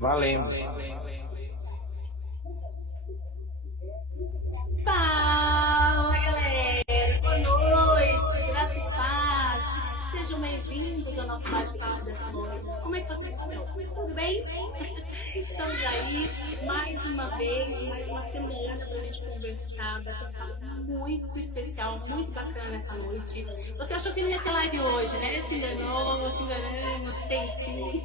Valendo. Fala, galera! Boa noite! Graça e paz! Sejam bem-vindos ao nosso bate-papo dessa noite. Como é que vocês estão? Tudo bem? Estamos aí, mais uma vez, mais uma semana para a gente conversar, bater um papo muito especial, muito bacana nessa noite. Você achou que não ia ter live hoje, né? Se enganou, te enganamos, tem sim.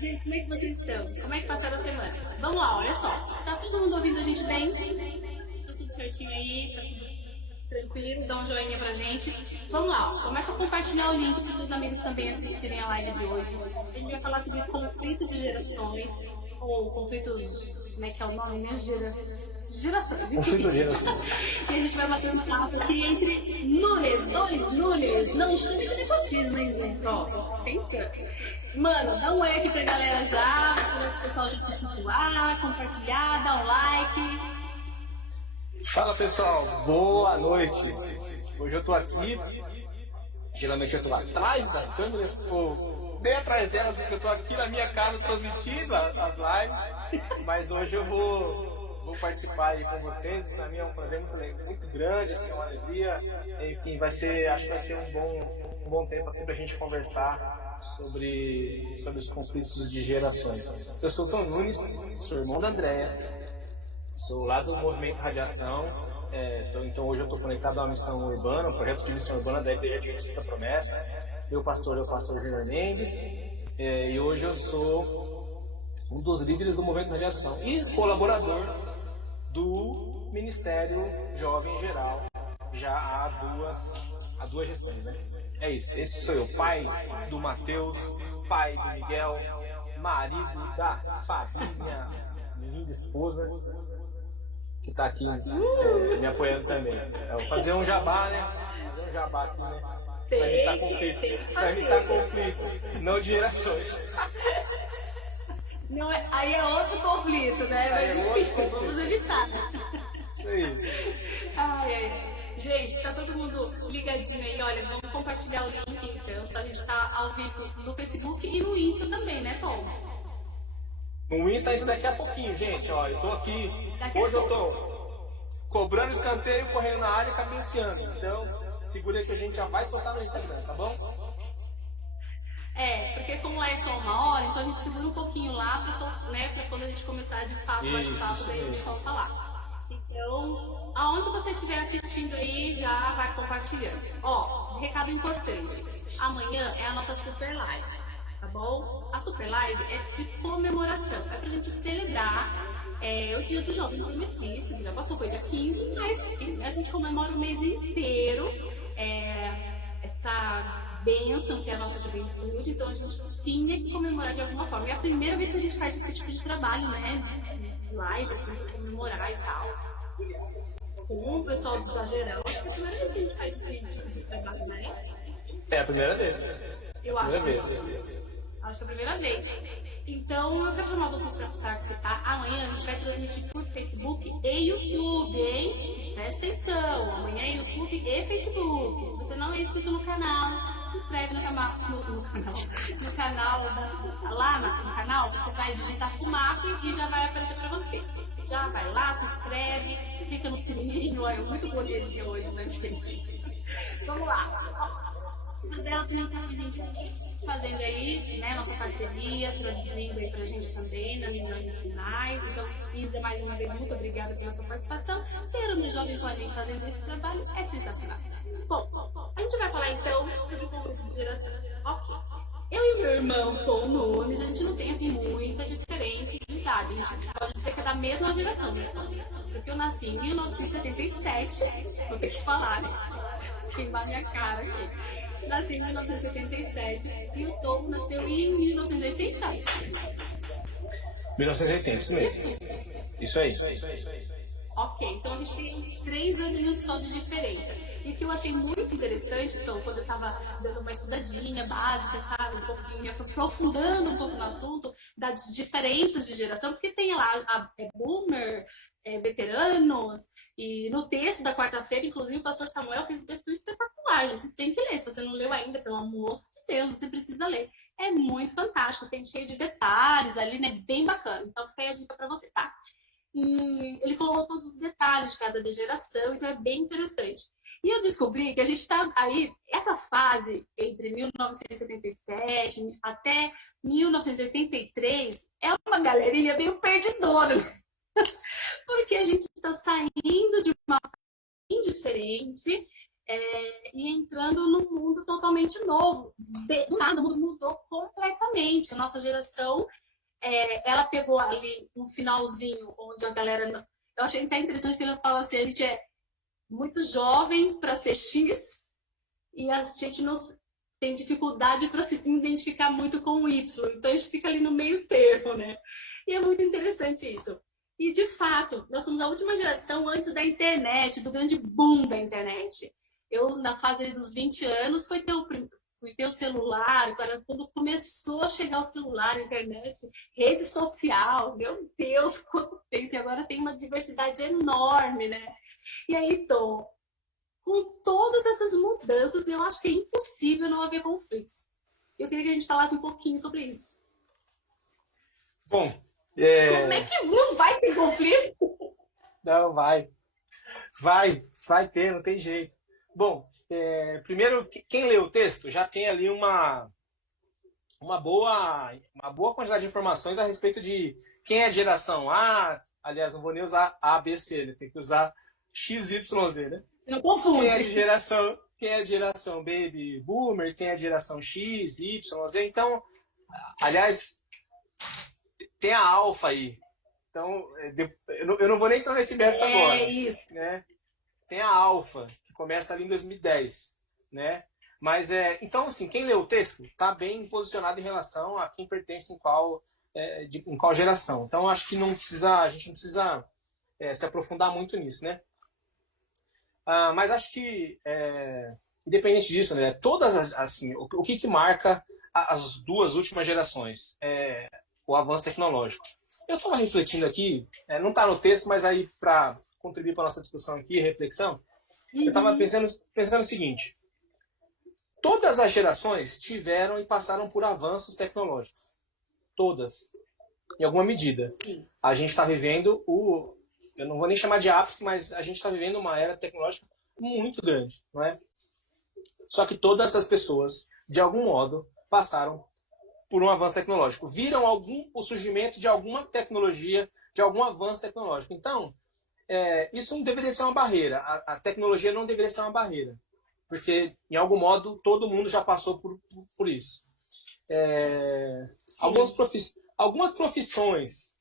Gente, como é que vocês estão? Como é que passaram a semana? Vamos lá, olha só. Tá todo mundo ouvindo a gente bem? Tá tudo certinho aí? Tá tudo tranquilo? Dá um joinha pra gente. Vamos lá, ó. Começa a compartilhar o link para os seus amigos também assistirem a live de hoje. A gente vai falar sobre conflito de gerações, ou conflitos, como é que é o nome, né? Gerações. Conflito de gerações. E a gente vai bater um papo aqui entre Nunes, dois Nunes. Não chame de nepotismo, hein, gente? Ó, sem chance. Mano, dá um oi aqui pra galera já, para o pessoal já se situar, compartilhar, dar um like. Fala pessoal, boa noite. Hoje eu tô aqui, geralmente eu tô atrás das câmeras, ou bem atrás delas, porque eu tô aqui na minha casa transmitindo as lives, mas hoje eu vou participar aí com vocês. Para mim é um prazer muito grande, assim, uma alegria. Enfim, acho que vai ser um bom tempo aqui pra gente conversar sobre os conflitos de gerações. Eu sou o Tom Nunes, sou irmão da Andréia, sou lá do Movimento Radiação, então hoje eu estou conectado a uma missão urbana, um projeto de missão urbana da Igreja Adventista da Promessa. Meu pastor é o pastor Júnior Mendes, e hoje eu sou um dos líderes do Movimento Radiação e colaborador do Ministério Jovem Geral, já há duas gestões, né? É isso, esse sou eu, pai do Matheus, pai do Miguel, marido da Fabinha, minha linda esposa, que tá aqui me apoiando também. Eu vou fazer um jabá, né? Fazer um jabá aqui, né? Pra evitar conflito. Pra evitar conflito, não de gerações. Não é, aí é outro conflito, né? Mas enfim, vamos evitar. Isso aí. Ai. Gente, tá todo mundo ligadinho aí, olha, vamos compartilhar o link então. A gente tá ao vivo no Facebook e no Insta também, né, Tom? No Insta a gente daqui a pouquinho, gente, ó, eu tô aqui, hoje eu tô cobrando escanteio, correndo na área e cabeceando, então segura que a gente já vai soltar no Instagram, tá bom? Porque como é só uma hora, então a gente segura um pouquinho lá pra quando a gente começar de fato, bate-papo, daí o pessoal falar. Então, aonde você estiver assistindo aí, já vai compartilhando. Ó, recado importante, amanhã é a nossa super live, tá bom? A super live é de comemoração, é pra gente celebrar o dia do jovem progressista, que já passou, foi dia 15, mas a gente comemora o mês inteiro essa bênção que é a nossa juventude, então a gente tinha que comemorar de alguma forma. E é a primeira vez que a gente faz esse tipo de trabalho, né? Live, assim, comemorar e tal. Com o pessoal da geral, acho que é a primeira vez que a gente faz esse tipo de trabalho, né? É a primeira vez. Eu acho que é a primeira vez. Então, eu quero chamar vocês para participar. Amanhã a gente vai transmitir por Facebook e YouTube, hein? Presta atenção. Amanhã é YouTube e Facebook. Se você não é inscrito no canal, se inscreve no canal. Lá no canal, você vai digitar Fumaco e já vai aparecer para você. Já vai lá, se inscreve, clica no sininho. É muito bonito hoje, né, gente? Vamos lá. A Bela também tá com a gente fazendo aí, né, nossa parceria, traduzindo aí pra gente também, na língua dos sinais. Então, Isa, mais uma vez, muito obrigada pela sua participação. Ter um jovem com a gente fazendo esse trabalho é sensacional. Bom, a gente vai falar então sobre o conflito de geração. Ok. Eu e meu irmão, Tom Nunes, a gente não tem assim muita diferença de idade. A gente pode dizer que é da mesma geração, né? Porque eu nasci em 1977, vou ter que falar, né? Queimar minha cara aqui. Nasci em 1977 e o Tom nasceu em 1980. 1980, isso mesmo. Isso aí. Ok, então a gente tem 3 anos só de diferença. E o que eu achei muito interessante, então, quando eu tava dando uma estudadinha básica, sabe, um pouquinho, me aprofundando um pouco no assunto das diferenças de geração, porque tem lá a boomer, veteranos. E no texto da quarta-feira, inclusive, o pastor Samuel fez um texto espetacular. Você tem que ler. Se você não leu ainda, pelo amor de Deus, você precisa ler. É muito fantástico, tem cheio de detalhes ali, né? Bem bacana. Então, fica aí a dica para você, tá? E ele colocou todos os detalhes de cada geração, então é bem interessante. E eu descobri que a gente está aí, essa fase entre 1977 até 1983 é uma galerinha meio perdidora, porque a gente está saindo de uma fase diferente e entrando num mundo totalmente novo. Do nada, o mundo mudou completamente. A nossa geração ela pegou ali um finalzinho onde a galera. Eu achei até interessante que ele fala assim: a gente é muito jovem para ser X e a gente não tem dificuldade para se identificar muito com o Y. Então a gente fica ali no meio termo, né? E é muito interessante isso. E de fato, nós somos a última geração antes da internet, do grande boom da internet. Eu, na fase dos 20 anos, fui ter o celular, quando começou a chegar o celular, a internet, rede social, meu Deus, quanto tempo! E agora tem uma diversidade enorme, né? E aí, Tom, com todas essas mudanças, eu acho que é impossível não haver conflitos. Eu queria que a gente falasse um pouquinho sobre isso. Bom, como é que não vai ter conflito? Não, vai ter, não tem jeito. Bom, primeiro, quem lê o texto já tem ali uma boa quantidade de informações a respeito de quem é a geração A. Aliás, não vou nem usar A, B, C, né? Tem que usar X, Y, Z, né? Não confunde. Quem é a geração Baby Boomer, quem é a geração X, Y, Z. Então, aliás, tem a Alpha aí. Então, eu não vou nem entrar nesse mérito agora. É isso. Né? Tem a Alpha, que começa ali em 2010, né? Mas, então, assim, quem lê o texto está bem posicionado em relação a quem pertence em qual geração. Então, acho que a gente não precisa se aprofundar muito nisso, né? Mas acho que, independente disso, né? Todas assim, o que marca as duas últimas gerações? O avanço tecnológico. Eu estava refletindo aqui, não está no texto, mas aí para contribuir para a nossa discussão aqui, reflexão, eu estava pensando o seguinte: todas as gerações tiveram e passaram por avanços tecnológicos. Todas. Em alguma medida. A gente está vivendo eu não vou nem chamar de ápice, mas a gente está vivendo uma era tecnológica muito grande, não é? Só que todas essas pessoas, de algum modo, passaram por um avanço tecnológico. Viram o surgimento de alguma tecnologia, de algum avanço tecnológico. Então, isso não deveria ser uma barreira. A tecnologia não deveria ser uma barreira. Porque, em algum modo, todo mundo já passou por isso. Algumas profissões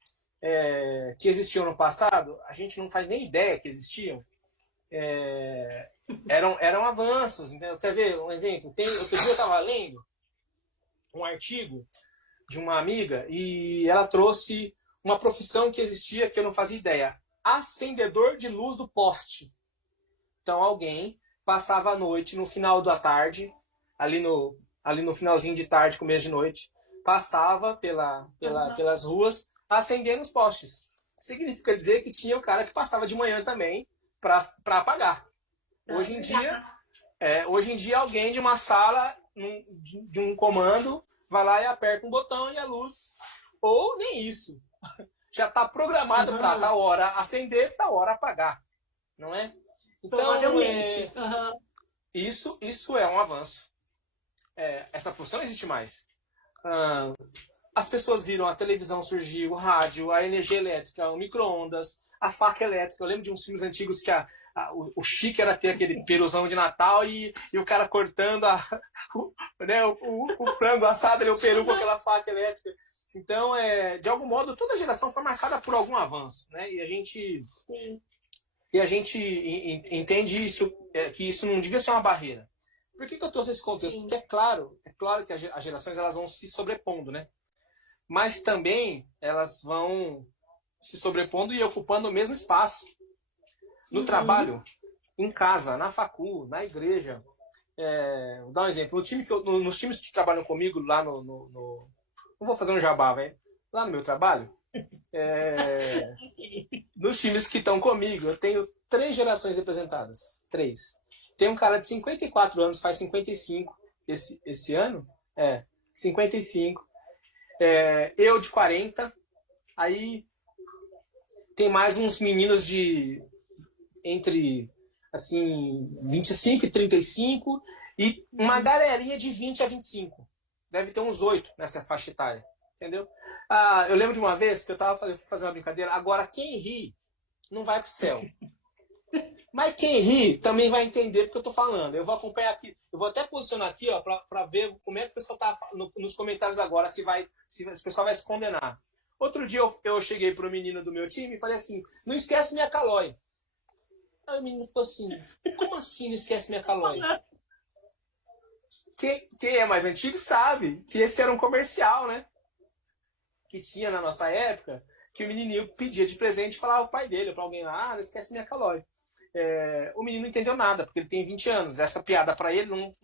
que existiam no passado, a gente não faz nem ideia que existiam, eram avanços. Né? Quer ver um exemplo? Outro dia eu estava lendo um artigo de uma amiga e ela trouxe uma profissão que existia que eu não fazia ideia: acendedor de luz do poste. Então alguém passava a noite no final da tarde, ali no finalzinho de tarde, começo de noite, passava pelas ruas acendendo os postes. Significa dizer que tinha o cara que passava de manhã também para apagar. Hoje em dia alguém de uma sala de um comando vai lá e aperta um botão e a luz, ou nem isso, já está programado para tal hora acender, tal hora apagar, não é? Então, provavelmente. Isso é um avanço. Essa profissão não existe mais. As pessoas viram a televisão surgir, o rádio, a energia elétrica, o micro-ondas, a faca elétrica. Eu lembro de uns filmes antigos que o chique era ter aquele peruzão de Natal e o cara cortando o frango assado, o peru com aquela faca elétrica. Então, de algum modo, toda geração foi marcada por algum avanço, né? E a gente entende isso, que isso não devia ser uma barreira. Por que eu trouxe esse contexto? Sim. Porque é claro que as gerações elas vão se sobrepondo, né? Mas também elas vão se sobrepondo e ocupando o mesmo espaço. No trabalho, em casa, na facul, na igreja. Vou dar um exemplo. Nos times que trabalham comigo lá não vou fazer um jabá, velho. Lá no meu trabalho, Nos times que estão comigo, eu tenho 3 gerações representadas. 3. Tem um cara de 54 anos, faz 55 esse ano. 55. Eu de 40. Aí tem mais uns meninos de entre assim 25 e 35 e uma galerinha de 20 a 25. Deve ter uns 8 nessa faixa etária, entendeu? Eu lembro de uma vez que eu tava fazendo uma brincadeira. Agora, quem ri não vai pro céu. Mas quem ri também vai entender porque eu tô falando. Eu vou acompanhar aqui, eu vou até posicionar aqui, ó, pra ver como é que o pessoal tá nos comentários agora, se o pessoal vai se condenar. Outro dia eu cheguei pro menino do meu time e falei assim: não esquece minha Calói. Aí o menino ficou assim: como assim não esquece minha Calói? Quem é mais antigo sabe que esse era um comercial, né? Que tinha na nossa época, que o menininho pedia de presente e falava pro pai dele, pra alguém lá: não esquece minha Calói. O menino não entendeu nada, porque ele tem 20 anos. Essa piada pra ele não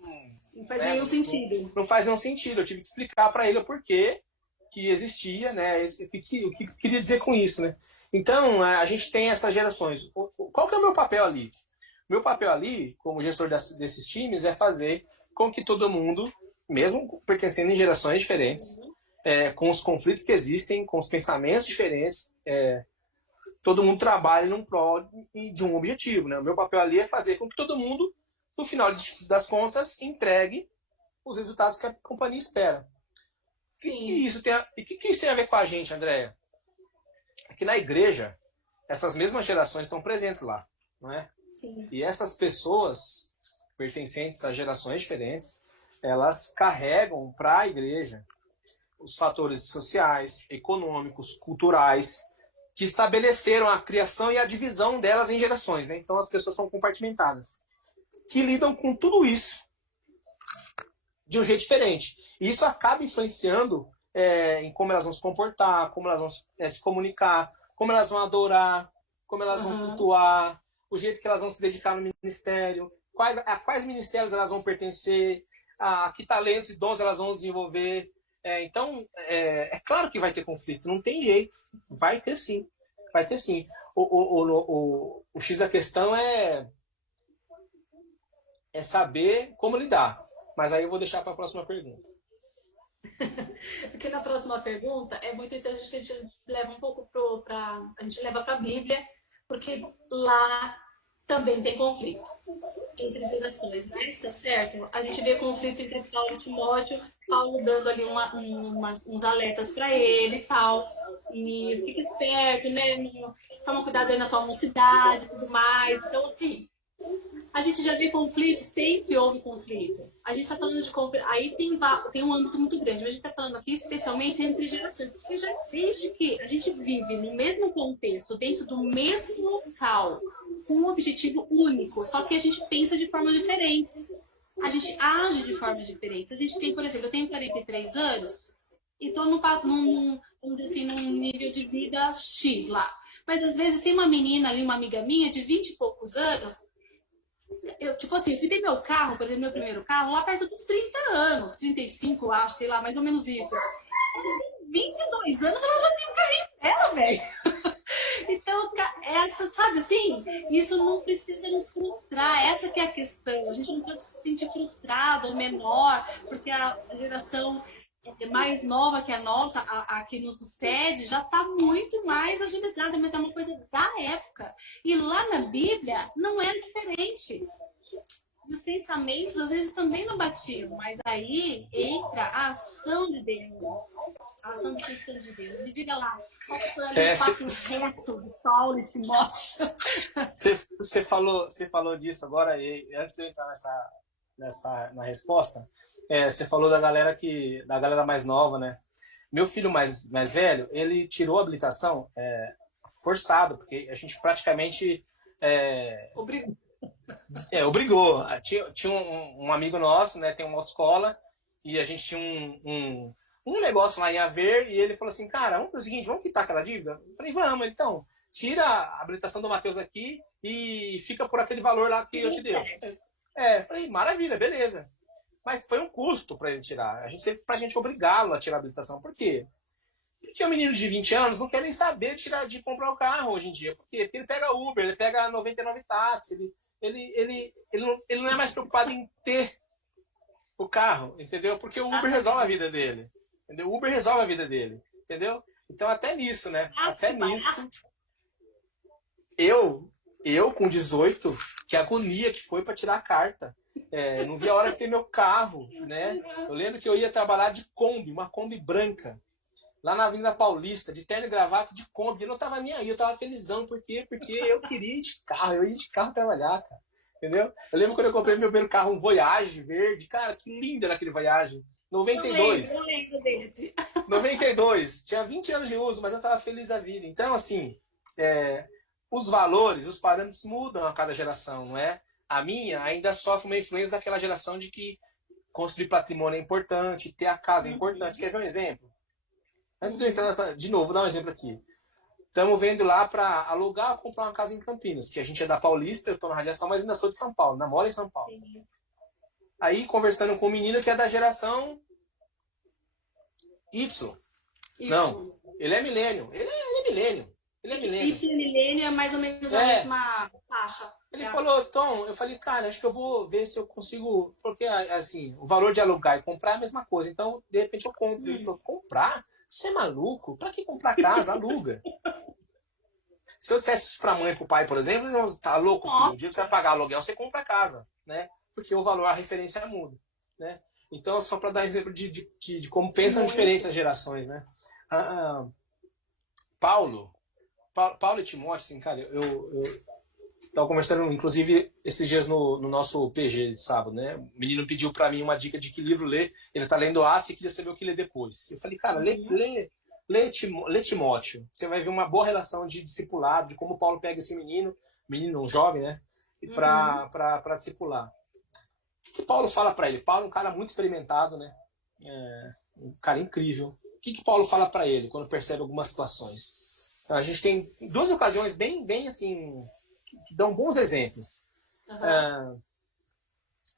faz nenhum sentido. Não faz nenhum sentido. Eu tive que explicar pra ele o porquê que existia, né? O que queria dizer com isso, né? Então, a gente tem essas gerações. Qual que é o meu papel ali? Meu papel ali, como gestor desses times, é fazer com que todo mundo, mesmo pertencendo em gerações diferentes, com os conflitos que existem, com os pensamentos diferentes, todo mundo trabalhe num prol de um objetivo, né? O meu papel ali é fazer com que todo mundo, no final das contas, entregue os resultados que a companhia espera. Sim. E que isso tem a ver com a gente, Andréia? É que na igreja, essas mesmas gerações estão presentes lá, não é? Sim. E essas pessoas, pertencentes a gerações diferentes, elas carregam para a igreja os fatores sociais, econômicos, culturais, que estabeleceram a criação e a divisão delas em gerações, né? Então as pessoas são compartimentadas, que lidam com tudo isso de um jeito diferente. E isso acaba influenciando em como elas vão se comportar, como elas vão se comunicar, como elas vão adorar, como elas vão cultuar, o jeito que elas vão se dedicar no ministério, a quais ministérios elas vão pertencer, a que talentos e dons elas vão desenvolver. Então, é claro que vai ter conflito, não tem jeito. Vai ter sim. Vai ter sim. O X da questão é saber como lidar. Mas aí eu vou deixar para a próxima pergunta. Porque na próxima pergunta é muito interessante que a gente leva um pouco a gente leva para a Bíblia, porque lá também tem conflito entre gerações, né? Tá certo? A gente vê conflito entre Paulo e Timóteo, Paulo dando ali uns alertas para ele e tal. E fica esperto, né? Toma cuidado aí na tua mocidade e tudo mais. Então, assim, a gente já vê conflitos, sempre houve conflito. A gente está falando de conflito, aí tem um âmbito muito grande, mas a gente está falando aqui especialmente entre gerações, porque já desde que a gente vive no mesmo contexto, dentro do mesmo local, com um objetivo único, só que a gente pensa de formas diferentes. A gente age de formas diferentes. A gente tem, por exemplo, eu tenho 43 anos e estou vamos dizer assim, num nível de vida X lá. Mas às vezes tem uma menina ali, uma amiga minha, de 20 e poucos anos. Eu fui ter meu carro, por exemplo, meu primeiro carro, lá perto dos 30 anos, 35, acho, sei lá, mais ou menos isso. 22 anos, ela já tem um carrinho dela, velho. Então, sabe assim, isso não precisa nos frustrar, essa que é a questão. A gente não pode se sentir frustrado ou menor, porque a geração mais nova que a nossa, a que nos sucede, já está muito mais agilizada, mas é uma coisa da época. E lá na Bíblia não era diferente. Os pensamentos às vezes também não batiam, mas aí entra a ação de Deus. A ação de Deus. Me diga lá, qual foi o fato reto de Paulo e Timóteo? Você falou disso agora, e antes de eu entrar na resposta, você falou da galera mais nova, né? Meu filho mais velho, ele tirou a habilitação forçado, porque a gente praticamente obrigou. Tinha um amigo nosso, né? Tem uma autoescola, e a gente tinha um negócio lá em Haver, e ele falou assim: cara, vamos fazer o seguinte, vamos quitar aquela dívida? Eu falei: vamos. Então, tira a habilitação do Matheus aqui e fica por aquele valor lá que eu te dei. Falei: maravilha, beleza. Mas foi um custo para ele tirar. Pra gente obrigá-lo a tirar a habilitação. Por quê? Porque o menino de 20 anos não quer nem saber de comprar o carro hoje em dia. Por quê? Porque ele pega Uber, ele pega 99 táxi, ele não é mais preocupado em ter o carro, entendeu? Porque o Uber resolve a vida dele. Entendeu? O Uber resolve a vida dele, entendeu? Então até nisso, né? Até nisso. Eu com 18, que agonia que foi para tirar a carta. Não vi a hora de ter meu carro, né? Eu lembro que eu ia trabalhar de Kombi, uma Kombi branca, lá na Avenida Paulista, de terno e gravata de Kombi. Eu não tava nem aí, eu tava felizão. Por quê? Porque eu queria ir de carro, eu ia de carro trabalhar, cara. Entendeu? Eu lembro quando eu comprei meu primeiro carro, um Voyage verde. Cara, que lindo era aquele Voyage. 92. Eu lembro desse. 92. Tinha 20 anos de uso, mas eu tava feliz da vida. Então, assim, os valores, os parâmetros mudam a cada geração, não é? A minha ainda sofre uma influência daquela geração de que construir patrimônio é importante, ter a casa é importante. Quer ver um exemplo? Antes de eu entrar nessa... De novo, vou dar um exemplo aqui. Estamos vendo lá para alugar ou comprar uma casa em Campinas, que a gente é da Paulista, eu estou na radiação, mas ainda sou de São Paulo, ainda moro em São Paulo. Sim. Aí, conversando com um menino que é da geração Y. Não, ele é milênio. Ele é milênio. Ele é milênio. Y e milênio é mais ou menos a mesma faixa. Ele falou, Tom, eu falei, cara, acho que eu vou ver se eu consigo... Porque, assim, o valor de alugar e comprar é a mesma coisa. Então, de repente, eu compro. Ele falou, comprar? Você é maluco? Pra que comprar casa? Aluga. Se eu dissesse isso pra mãe e pro pai, por exemplo, eles tá louco, filho. Um dia que você vai pagar aluguel, você compra a casa, né? Porque o valor, a referência muda, né? Então, só para dar exemplo de como pensam diferentes as gerações, né? Paulo e Timóteo, assim, cara, eu tava conversando, inclusive, esses dias no nosso PG de sábado, né? O menino pediu para mim uma dica de que livro ler. Ele tá lendo Atos e queria saber o que ler depois. Eu falei, cara, lê Timóteo. Você vai ver uma boa relação de discipulado, de como Paulo pega esse menino, um jovem, né? Para discipular. O que Paulo fala para ele? Paulo é um cara muito experimentado, né? Um cara incrível. O que Paulo fala para ele quando percebe algumas situações? Então, a gente tem duas ocasiões bem assim, que dão bons exemplos.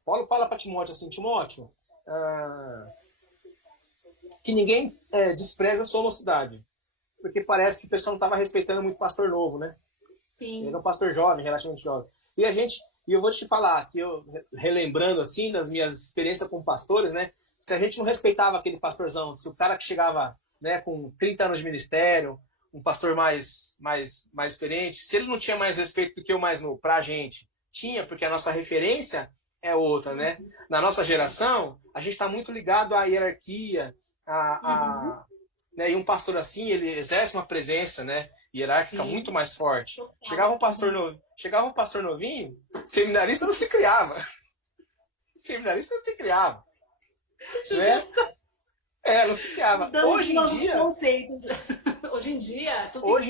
Paulo fala para Timóteo assim, Timóteo, que ninguém despreza a sua mocidade. Porque parece que o pessoal não estava respeitando muito o pastor novo, né? Sim. Ele é um pastor jovem, relativamente jovem. E eu vou te falar, que eu, relembrando assim, das minhas experiências com pastores, né? Se a gente não respeitava aquele pastorzão, se o cara que chegava, né, com 30 anos de ministério, um pastor mais experiente, se ele não tinha mais respeito do que o mais novo, pra gente, tinha, porque a nossa referência é outra, né? Na nossa geração, a gente está muito ligado à hierarquia, né? E um pastor assim, ele exerce uma presença, né, hierárquica muito mais forte. Chegava um pastor novinho, seminarista não se criava. Seminarista não se criava. Né? Não se criava. Hoje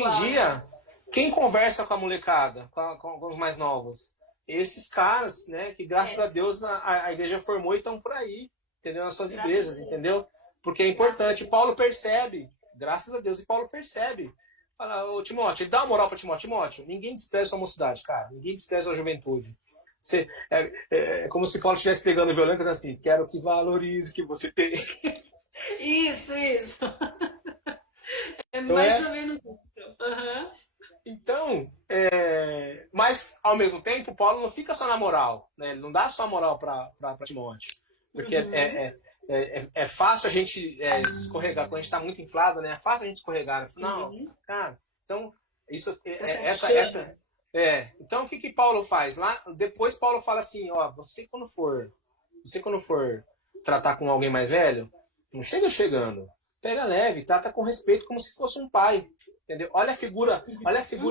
em dia, quem conversa com a molecada, com os mais novos? Esses caras, né, que graças a Deus a igreja formou e estão por aí, entendeu? Nas suas igrejas, entendeu? Porque é importante. Paulo percebe, graças a Deus, e Paulo percebe. Fala, ô Timóteo, ele dá uma moral para Timóteo. Ninguém despreza a sua mocidade, cara. Ninguém despreza a juventude. É como se Paulo estivesse pegando o violão e dizendo assim, quero que valorize o que você tem. Isso. É mais ou menos isso. Então, mas ao mesmo tempo, Paulo não fica só na moral, né? Ele não dá só a moral para Timóteo. Porque é fácil a gente escorregar, quando a gente está muito inflado, né? É fácil a gente escorregar. Né? Não, cara, então, isso, então o que Paulo faz? Lá, depois Paulo fala assim, ó, você quando for tratar com alguém mais velho, não chega chegando, pega leve, trata com respeito como se fosse um pai, entendeu? Olha a figura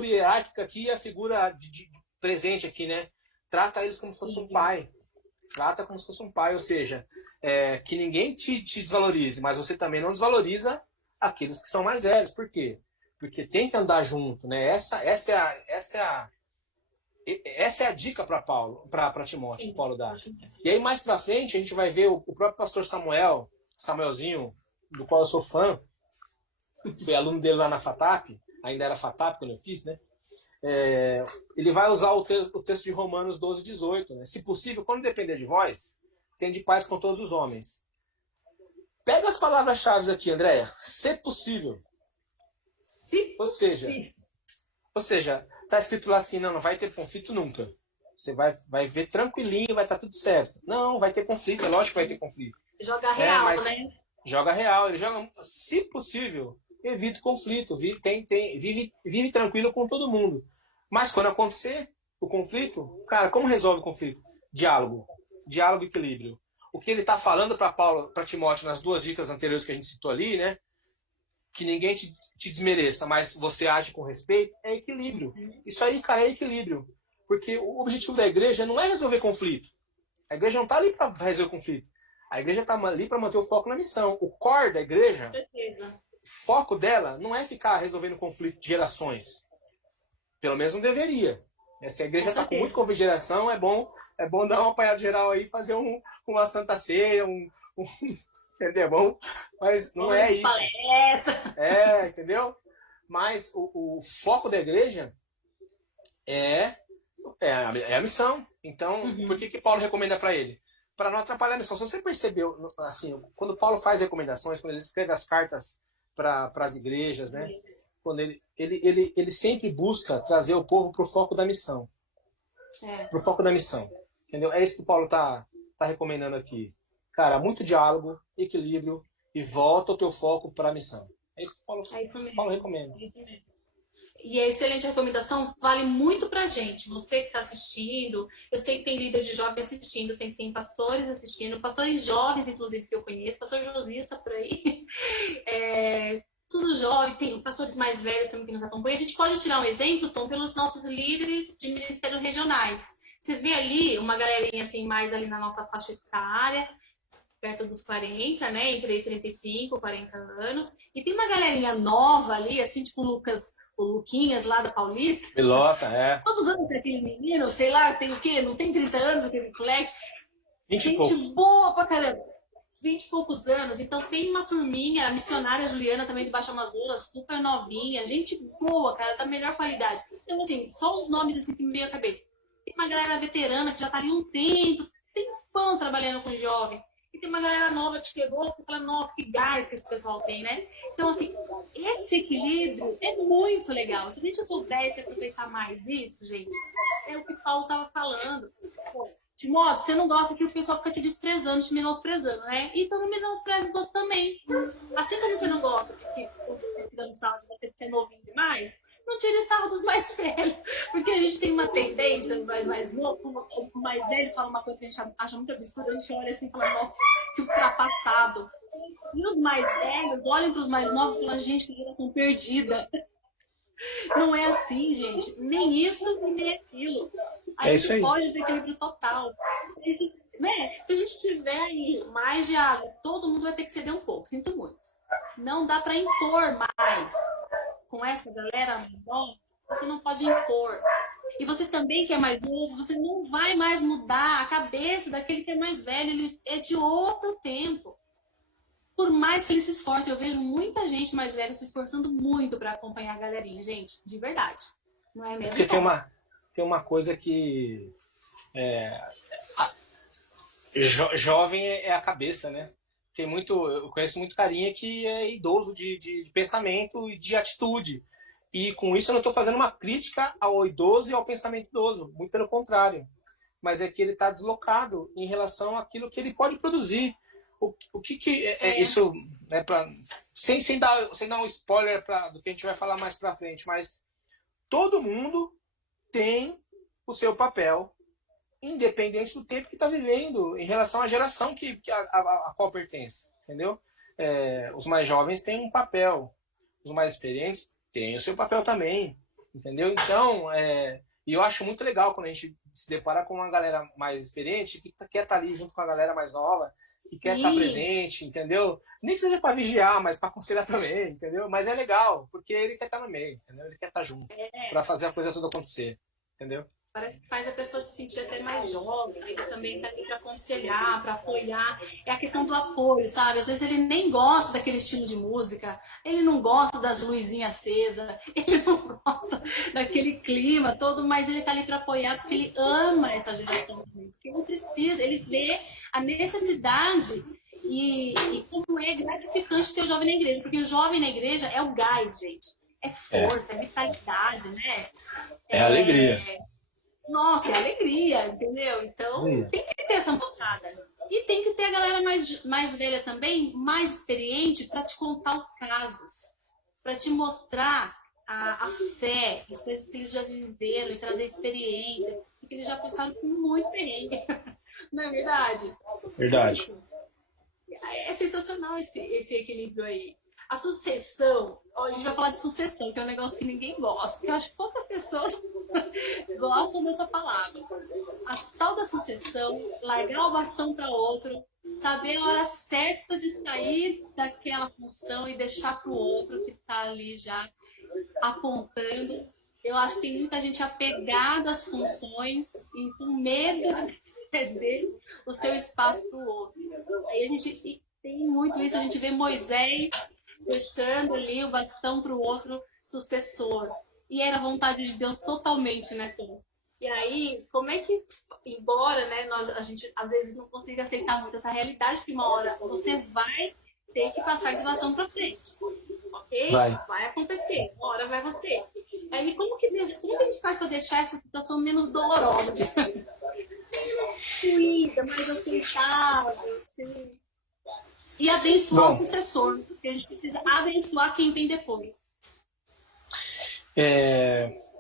hierárquica aqui e a figura de presente aqui, né? Trata eles como se fosse um pai. Trata como se fosse um pai, ou seja, que ninguém te desvalorize, mas você também não desvaloriza aqueles que são mais velhos. Por quê? Porque tem que andar junto, né? Essa é a dica para Timóteo, que Paulo dá. E aí mais para frente a gente vai ver o próprio pastor Samuelzinho, do qual eu sou fã, fui aluno dele lá na FATAP, ainda era FATAP quando eu fiz, né? Ele vai usar o texto de Romanos 12, 18. Né? Se possível, quando depender de vós, tende paz com todos os homens. Pega as palavras-chave aqui, Andréia. Se possível. Se Ou seja, possível. tá escrito lá assim, não vai ter conflito nunca. Você vai ver tranquilinho, vai estar tudo certo. Não, vai ter conflito, é lógico que vai ter conflito. Jogar real, Mas né? joga real, ele joga, se possível, evita o conflito, vive tranquilo com todo mundo. Mas quando acontecer o conflito, cara, como resolve o conflito? Diálogo. Diálogo e equilíbrio. O que ele está falando para Paulo, para Timóteo, nas duas dicas anteriores que a gente citou ali, né? Que ninguém te desmereça, mas você age com respeito, é equilíbrio. Isso aí, cara, é equilíbrio. Porque o objetivo da igreja não é resolver conflito. A igreja não está ali para resolver conflito. A igreja está ali para manter o foco na missão. O core da igreja, o foco dela, não é ficar resolvendo conflito de gerações. Pelo menos não deveria. Se a igreja está com muito conflito de geração, é bom dar uma apanhada geral aí, fazer uma santa ceia, entendeu? Bom, mas não é isso. Entendeu? Mas o foco da igreja é a missão. Então, por que Paulo recomenda para ele? Para não atrapalhar a missão. Se você percebeu, assim, quando Paulo faz recomendações, quando ele escreve as cartas para as igrejas, né? Quando ele sempre busca trazer o povo para o foco da missão. Para o foco da missão. Entendeu? É isso que Paulo tá recomendando aqui. Cara, muito diálogo, equilíbrio e volta o teu foco para a missão. É isso que Paulo recomenda. E a excelente recomendação vale muito pra gente. Você que está assistindo, eu sei que tem líder de jovens assistindo, eu sei que tem pastores assistindo, pastores jovens, inclusive, que eu conheço, pastor Josias está por aí. Tudo jovem, tem pastores mais velhos também que nos acompanham. A gente pode tirar um exemplo, Tom, pelos nossos líderes de ministérios regionais. Você vê ali uma galerinha assim, mais ali na nossa faixa etária, perto dos 40, né? Entre 35 e 40 anos. E tem uma galerinha nova ali, assim, tipo o Luquinhas lá da Paulista. Pilota, Quantos anos tem aquele menino? Sei lá, tem o quê? Não tem 30 anos aquele moleque? 20 gente boa pra caramba. 20 e poucos anos. Então tem uma turminha, a missionária Juliana também do Baixo Amazonas, super novinha. Gente boa, cara, da melhor qualidade. Então, assim, só os nomes assim que me veio à cabeça. Tem uma galera veterana que já tá ali um tempão trabalhando com jovem. E tem uma galera nova que chegou, você fala, nossa, que gás que esse pessoal tem, né? Então, assim, esse equilíbrio é muito legal. Se a gente soubesse aproveitar mais isso, gente, é o que o Paulo estava falando. Pô, Timóteo, você não gosta que o pessoal fica te desprezando, te menosprezando, né? Então não menospreza os outros também. Assim como você não gosta de que você tirando sarro de você ser novinho demais, não tire sarro dos mais velhos. Porque a gente tem uma tendência, nós mais novos, o mais velho fala uma coisa que a gente acha muito absurda, a gente olha assim e fala, nossa, que ultrapassado. E os mais velhos olham para os mais novos e falam, gente, que geração perdida. Não é assim, gente. Nem isso, nem aquilo. A gente pode ter equilíbrio total. Se a gente tiver aí mais diálogo, todo mundo vai ter que ceder um pouco. Sinto muito. Não dá para impor mais. Com essa galera nova, você não pode impor. E você também que é mais novo, você não vai mais mudar a cabeça daquele que é mais velho. Ele é de outro tempo. Por mais que ele se esforce, eu vejo muita gente mais velha se esforçando muito para acompanhar a galerinha, gente, de verdade. Não é mesmo? Porque tem uma coisa que jovem é a cabeça, né? Eu conheço muito carinha que é idoso de pensamento e de atitude. E com isso eu não estou fazendo uma crítica ao idoso e ao pensamento idoso, muito pelo contrário. Mas é que ele está deslocado em relação àquilo que ele pode produzir. O que é isso, né, sem dar um spoiler do que a gente vai falar mais pra frente, mas todo mundo tem o seu papel, independente do tempo que está vivendo, em relação à geração a qual pertence, entendeu? Os mais jovens têm um papel, os mais experientes têm o seu papel também, entendeu? Então, e eu acho muito legal quando a gente se depara com uma galera mais experiente que quer estar ali junto com a galera mais nova, que quer estar presente, entendeu? Nem que seja para vigiar, mas para aconselhar também, entendeu? Mas é legal, porque ele quer estar no meio, entendeu? Ele quer estar junto, para fazer a coisa toda acontecer, entendeu? Parece que faz a pessoa se sentir até mais jovem, ele também está ali para aconselhar, para apoiar. É a questão do apoio, sabe? Às vezes ele nem gosta daquele estilo de música, ele não gosta das luzinhas acesas, ele não gosta daquele clima todo, mas ele está ali para apoiar porque ele ama essa geração também. Porque ele precisa, ele vê a necessidade e como é gratificante ter jovem na igreja, porque o jovem na igreja é o gás, gente. é É, força, é vitalidade, né? é alegria. Nossa, é alegria, entendeu? Então Alegria. tem que ter essa moçada. E tem que ter a galera mais velha também, mais experiente, para te contar os casos, para te mostrar a fé, as coisas que eles já viveram e trazer experiência, porque eles já passaram por muito perrengue, não é verdade? Verdade. É sensacional esse equilíbrio aí. A sucessão, ó, a gente vai falar de sucessão, que é um negócio que ninguém gosta, porque eu acho que poucas pessoas gostam dessa palavra. A tal da sucessão, largar o bastão para outro, saber a hora certa de sair daquela função e deixar para o outro que está ali já apontando. Eu acho que tem muita gente apegada às funções e com medo de perder o seu espaço para o outro. Aí a gente tem muito isso, a gente vê Moisés deixando ali o bastão para o outro sucessor. E era a vontade de Deus totalmente, né, Tom? E aí, como é que, embora né, a gente às vezes não consiga aceitar muito essa realidade, que uma hora você vai ter que passar essa situação para frente, ok? Vai. Vai acontecer, uma hora vai acontecer. Aí, como que a gente faz para deixar essa situação menos dolorosa? Fluida, mais aceitável, assim. E abençoar o Bom, sucessor, porque a gente precisa abençoar quem vem depois.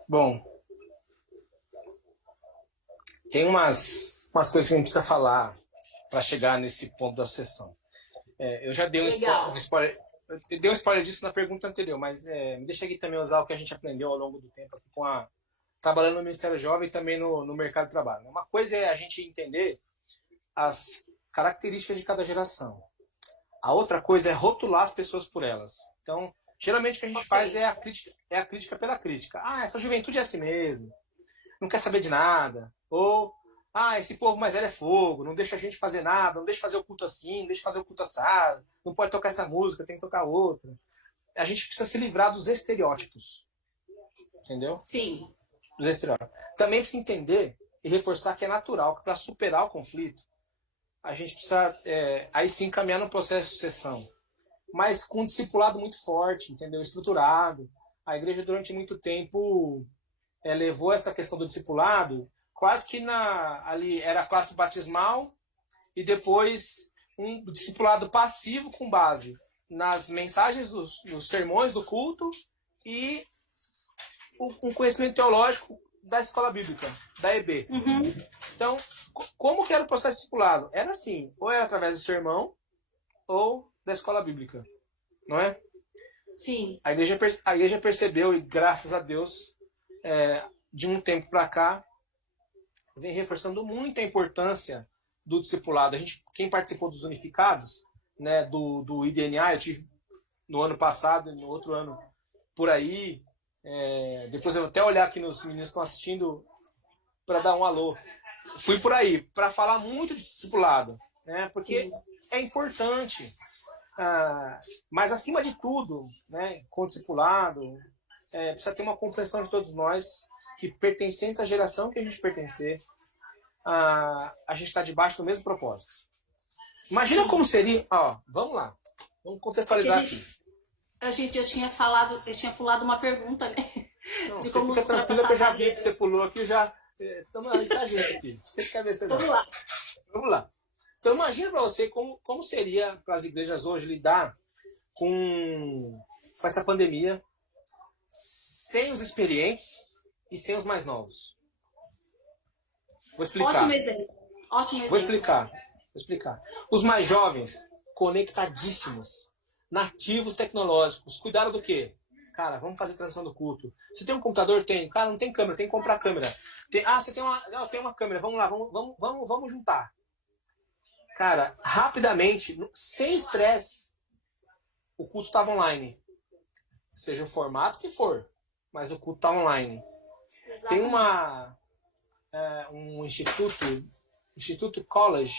bom, tem umas coisas que a gente precisa falar para chegar nesse ponto da sucessão. Eu já dei um Legal. spoiler, eu dei um spoiler disso na pergunta anterior, mas me deixa aqui também usar o que a gente aprendeu ao longo do tempo aqui trabalhando no Ministério Jovem e também no mercado de trabalho. Uma coisa é a gente entender as características de cada geração. A outra coisa é rotular as pessoas por elas. Então, geralmente o que a gente faz é a crítica pela crítica. Ah, essa juventude é assim mesmo, não quer saber de nada. Ou, esse povo mais velho é fogo, não deixa a gente fazer nada, não deixa fazer o culto assim, não deixa fazer o culto assado, não pode tocar essa música, tem que tocar outra. A gente precisa se livrar dos estereótipos. Entendeu? Sim. Dos estereótipos. Também precisa entender e reforçar que é natural que para superar o conflito, a gente precisa, aí sim, caminhar no processo de sucessão. Mas com um discipulado muito forte, entendeu? Estruturado. A igreja, durante muito tempo, levou essa questão do discipulado quase que ali era a classe batismal e depois um discipulado passivo com base nas mensagens dos sermões do culto e um conhecimento teológico da escola bíblica, da EB. Uhum. Então, como que era o processo discipulado? Era assim, ou era através do sermão ou da escola bíblica, não é? Sim. A igreja percebeu, e graças a Deus, de um tempo para cá, vem reforçando muito a importância do discipulado. Quem participou dos unificados, né, do IDNA, eu tive no ano passado, no outro ano por aí. Depois eu vou até olhar aqui nos meninos que estão assistindo para dar um alô. Fui por aí para falar muito de discipulado, né, porque Sim. é importante. Mas acima de tudo, né, com o discipulado, precisa ter uma compreensão de todos nós que pertencentes à geração que a gente pertencer, a gente está debaixo do mesmo propósito. Imagina Sim. como seria, vamos lá, vamos contextualizar aqui. A gente já tinha falado, eu tinha pulado uma pergunta, né? Não, De você como fica tranquila que eu já vi ultrapassar. que você pulou aqui, já estamos tá gente aqui. Vamos lá. Vamos lá. Então imagina para você como seria para as igrejas hoje lidar com essa pandemia sem os experientes e sem os mais novos. Vou explicar. Ótimo exemplo. Ótimo exemplo. Vou explicar. Os mais jovens, conectadíssimos, nativos tecnológicos, cuidaram do quê? Cara, vamos fazer transição do culto. Você tem um computador? Tem. Cara, não tem câmera, tem que comprar câmera. Você tem uma. Não, tem uma câmera, vamos lá, vamos juntar. Cara, rapidamente, sem estresse, o culto estava online. Seja o formato que for, mas o culto está online. Exatamente. Tem um Instituto College.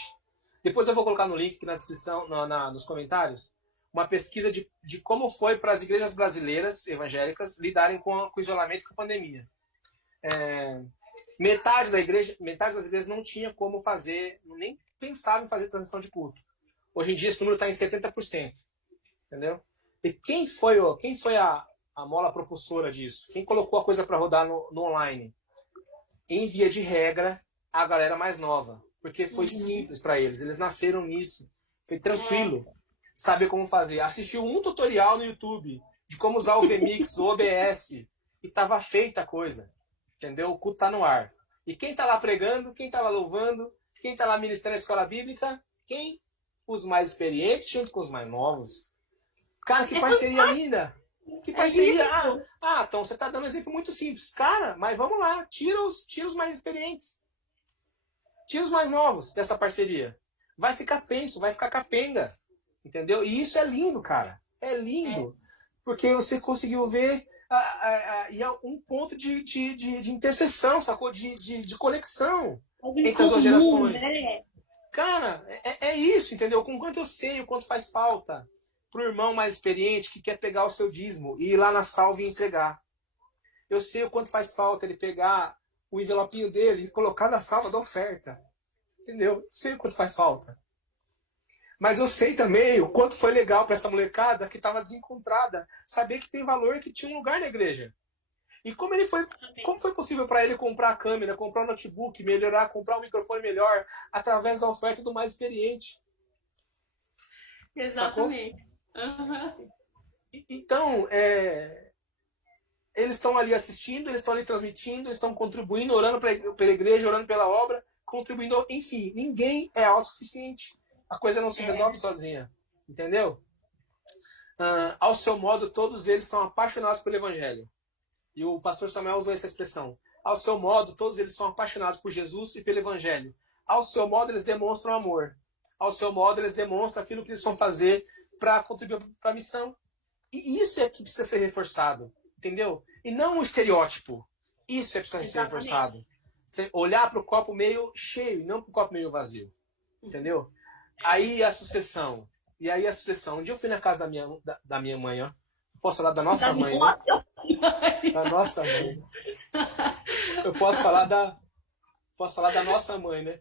Depois eu vou colocar no link aqui na descrição, nos comentários, uma pesquisa de como foi para as igrejas brasileiras evangélicas lidarem com o isolamento e com a pandemia. Metade das igrejas não tinha como fazer, nem pensava em fazer transição de culto. Hoje em dia esse número está em 70%. Entendeu? E quem foi a a mola propulsora disso? Quem colocou a coisa para rodar no online? Em via de regra, a galera mais nova. Porque foi simples para eles. Eles nasceram nisso. Foi tranquilo. Saber como fazer. Assistiu um tutorial no YouTube de como usar o VMix, o OBS. E tava feita a coisa. Entendeu? O culto tá no ar. E quem tá lá pregando, quem tá lá louvando, quem tá lá ministrando a escola bíblica, quem? Os mais experientes junto com os mais novos. Cara, que parceria linda! Que parceria! Então você tá dando um exemplo muito simples. Cara, mas vamos lá, tira os mais experientes. Tira os mais novos dessa parceria. Vai ficar tenso, vai ficar capenga. Entendeu? E isso é lindo, cara. É lindo. Porque você conseguiu ver um ponto de interseção, sacou? De conexão entre as duas gerações. Né? Cara, é isso, entendeu? Com quanto eu sei o quanto faz falta pro irmão mais experiente que quer pegar o seu dízimo e ir lá na salva e entregar. Eu sei o quanto faz falta ele pegar o envelopinho dele e colocar na salva da oferta. Entendeu? Eu sei o quanto faz falta. Mas eu sei também o quanto foi legal para essa molecada que estava desencontrada saber que tem valor e que tinha um lugar na igreja. E como foi possível para ele comprar a câmera, comprar um notebook, melhorar, comprar um microfone melhor através da oferta do mais experiente? Exatamente. Uhum. Então, eles estão ali assistindo, eles estão ali transmitindo, eles estão contribuindo, orando pela igreja, orando pela obra, contribuindo. Enfim, ninguém é autossuficiente. A coisa não se resolve sozinha. Entendeu? Ao seu modo, todos eles são apaixonados pelo Evangelho. E o pastor Samuel usou essa expressão. Ao seu modo, todos eles são apaixonados por Jesus e pelo Evangelho. Ao seu modo, eles demonstram amor. Ao seu modo, eles demonstram aquilo que eles vão fazer para contribuir para a missão. E isso é que precisa ser reforçado. Entendeu? E não um estereótipo. Isso é que precisa ser reforçado. Você olhar para o copo meio cheio e não para o copo meio vazio. Entendeu? Aí a sucessão. E aí a sucessão. Um dia eu fui na casa da minha mãe, ó. Posso falar da nossa mãe, né? Da nossa mãe. Eu posso falar da nossa mãe, né?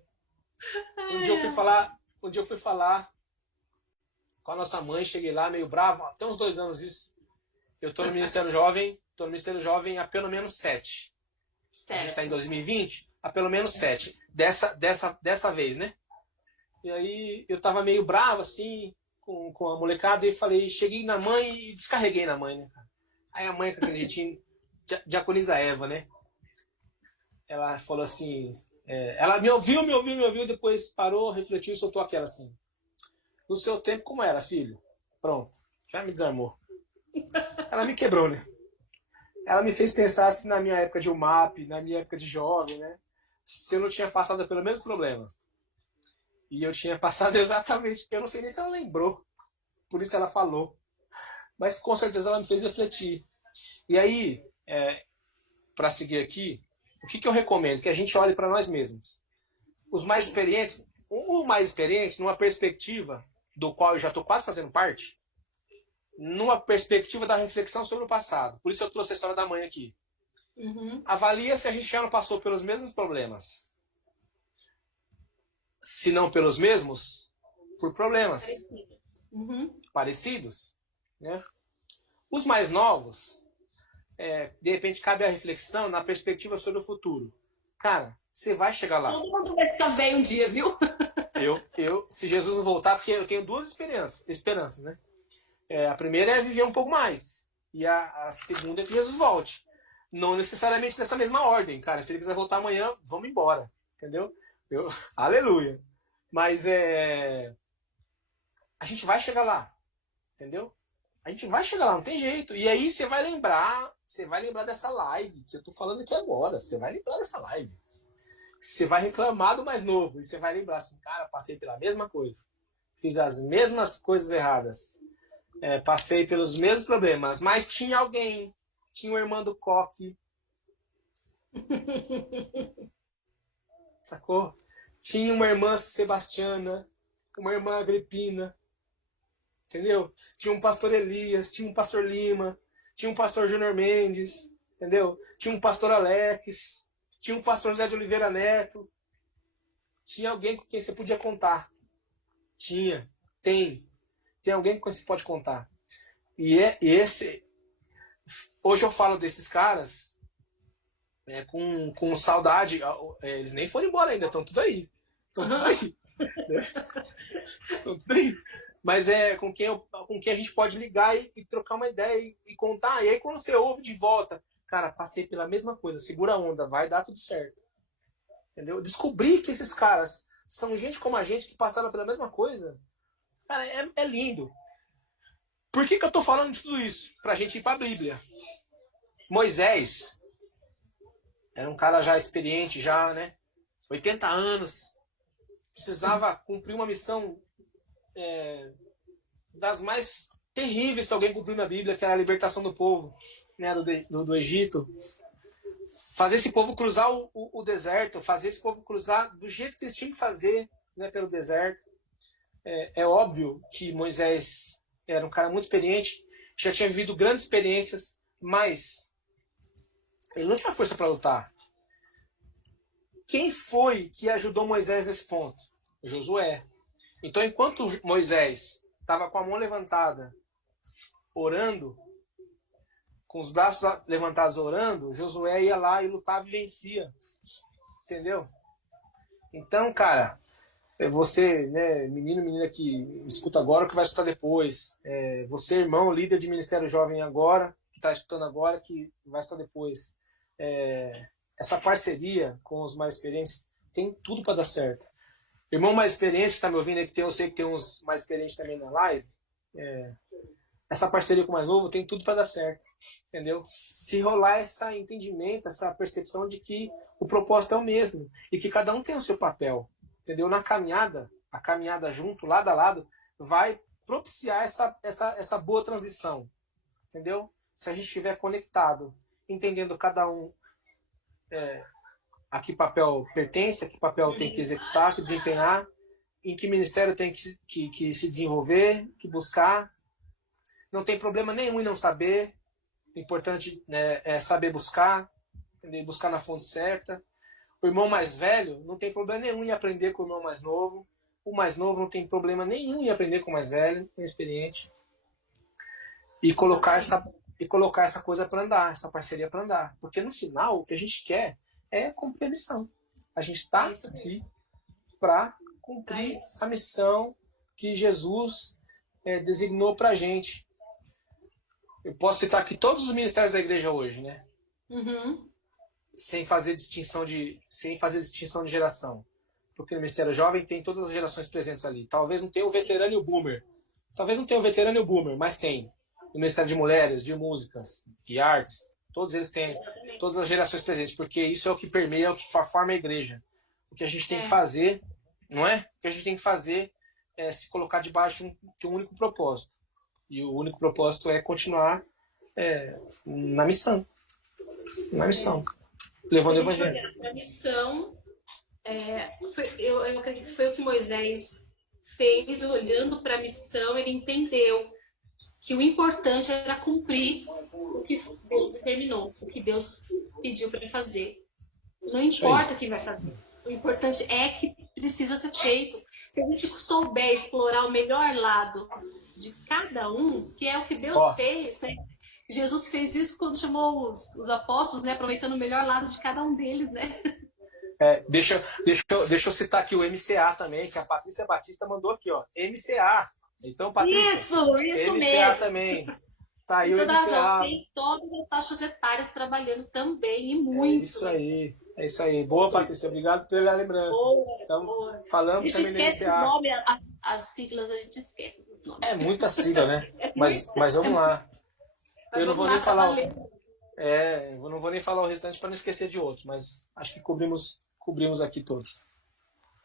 Um dia eu fui falar com a nossa mãe, cheguei lá meio bravo, até uns 2 anos isso. Eu tô no Ministério Jovem há pelo menos 7. Certo. A gente tá em 2020, há pelo menos 7. Dessa vez, né? E aí eu tava meio bravo, assim, com a molecada, e cheguei na mãe e descarreguei na mãe, né, cara? Aí a mãe, com aquele jeitinho, diaconisa Eva, né? Ela falou assim, ela me ouviu, depois parou, refletiu e soltou aquela assim. No seu tempo, como era, filho? Pronto, já me desarmou. Ela me quebrou, né? Ela me fez pensar assim na minha época de UMAP, na minha época de jovem, né? Se eu não tinha passado pelo mesmo problema. E eu tinha passado exatamente... Eu não sei nem se ela lembrou. Por isso ela falou. Mas com certeza ela me fez refletir. E aí, para seguir aqui, o que eu recomendo? Que a gente olhe para nós mesmos. Os mais experientes... O mais experiente, numa perspectiva do qual eu já estou quase fazendo parte, numa perspectiva da reflexão sobre o passado. Por isso eu trouxe a história da mãe aqui. Uhum. Avalia se a gente já não passou pelos mesmos problemas. Se não pelos mesmos, por problemas parecidos. Né? Os mais novos, de repente cabe a reflexão na perspectiva sobre o futuro. Cara, você vai chegar lá. Todo mundo vai ficar velho um dia, viu? Se Jesus não voltar, porque eu tenho 2 esperanças, né? A primeira é viver um pouco mais. E a segunda é que Jesus volte. Não necessariamente nessa mesma ordem, cara. Se ele quiser voltar amanhã, vamos embora. Entendeu? Aleluia. Mas a gente vai chegar lá. Entendeu? A gente vai chegar lá, não tem jeito. E aí você vai lembrar dessa live que eu tô falando aqui agora. Você vai lembrar dessa live. Você vai reclamar do mais novo. E você vai lembrar assim, cara, passei pela mesma coisa. Fiz as mesmas coisas erradas. Passei pelos mesmos problemas. Mas tinha alguém. Tinha o irmão do Coque. Sacou? Tinha uma irmã Sebastiana. Uma irmã Agripina. Entendeu? Tinha um pastor Elias. Tinha um pastor Lima. Tinha um pastor Júnior Mendes. Entendeu? Tinha um pastor Alex. Tinha um pastor José de Oliveira Neto. Tinha alguém com quem você podia contar. Tem alguém com quem você pode contar. E hoje eu falo desses caras com saudade. Eles nem foram embora ainda, estão tudo aí. Estão tudo aí. Estão tudo aí. Mas com quem a gente pode ligar e trocar uma ideia e contar. E aí quando você ouve de volta, cara, passei pela mesma coisa, segura a onda, vai dar tudo certo. Entendeu? Descobrir que esses caras são gente como a gente que passaram pela mesma coisa, cara, é lindo. Por que eu tô falando de tudo isso? Pra gente ir pra Bíblia. Moisés era um cara já experiente, já, né? 80 anos. Precisava cumprir uma missão das mais terríveis que alguém cumpriu na Bíblia, que era a libertação do povo, né, do Egito. Fazer esse povo cruzar o deserto, fazer esse povo cruzar do jeito que eles tinham que fazer, né, pelo deserto. É óbvio que Moisés era um cara muito experiente, já tinha vivido grandes experiências, mas ele não tinha força para lutar. Quem foi que ajudou Moisés nesse ponto? Josué. Então, enquanto Moisés estava com a mão levantada, orando, com os braços levantados orando, Josué ia lá e lutava e vencia. Entendeu? Então, cara, você, né, menino, menina que escuta agora, que vai escutar depois. Você, irmão, líder de Ministério Jovem agora, que está escutando agora, que vai escutar depois. Essa parceria com os mais experientes tem tudo para dar certo. Irmão mais experiente que está me ouvindo aí, eu sei que tem uns mais experientes também na live, essa parceria com o mais novo tem tudo para dar certo, entendeu? Se rolar esse entendimento, essa percepção de que o propósito é o mesmo e que cada um tem o seu papel, entendeu? Na caminhada, a caminhada junto, lado a lado, vai propiciar essa boa transição, entendeu? Se a gente estiver conectado, entendendo cada um a que papel pertence, a que papel tem que executar, que desempenhar, em que ministério tem que se desenvolver, que buscar. Não tem problema nenhum em não saber. O importante, né, é saber buscar, entender? Buscar na fonte certa. O irmão mais velho não tem problema nenhum em aprender com o irmão mais novo. O mais novo não tem problema nenhum em aprender com o mais velho, inexperiente. E colocar essa coisa para andar, essa parceria para andar. Porque no final, o que a gente quer é cumprir a missão. A gente está aqui para cumprir a missão que Jesus designou para a gente. Eu posso citar aqui todos os ministérios da igreja hoje, né? Uhum. Sem fazer distinção de geração. Porque no Ministério Jovem tem todas as gerações presentes ali. Talvez não tenha o veterano e o boomer. Mas tem. No Ministério de Mulheres, de Músicas e Artes, todos eles têm todas as gerações presentes, porque isso é o que permeia, é o que forma a igreja. O que a gente tem que fazer, não é? O que a gente tem que fazer é se colocar debaixo de um único propósito. E o único propósito é continuar na missão. Levando o evangelho. A missão, eu acredito que foi o que Moisés fez, olhando para a missão, ele entendeu que o importante era cumprir o que Deus determinou, o que Deus pediu para ele fazer. Não importa o que vai fazer. O importante é que precisa ser feito. Se a gente souber explorar o melhor lado de cada um, que é o que Deus fez, né? Jesus fez isso quando chamou os apóstolos, né? Aproveitando o melhor lado de cada um deles, né? Deixa eu citar aqui o MCA também, que a Patrícia Batista mandou aqui, ó. MCA. Então, Patrícia, isso MCA mesmo. também. Tá aí o MCA. Tem todas as faixas etárias trabalhando também, e muito. É isso aí. Boa, Patrícia. Obrigado pela lembrança. Boa. Falamos também do MCA. Esquece o nome, as siglas, a gente esquece dos nomes. É muita sigla, né? Mas vamos lá. Eu não vou nem falar. Eu não vou nem falar o restante para não esquecer de outros, mas acho que cobrimos aqui todos.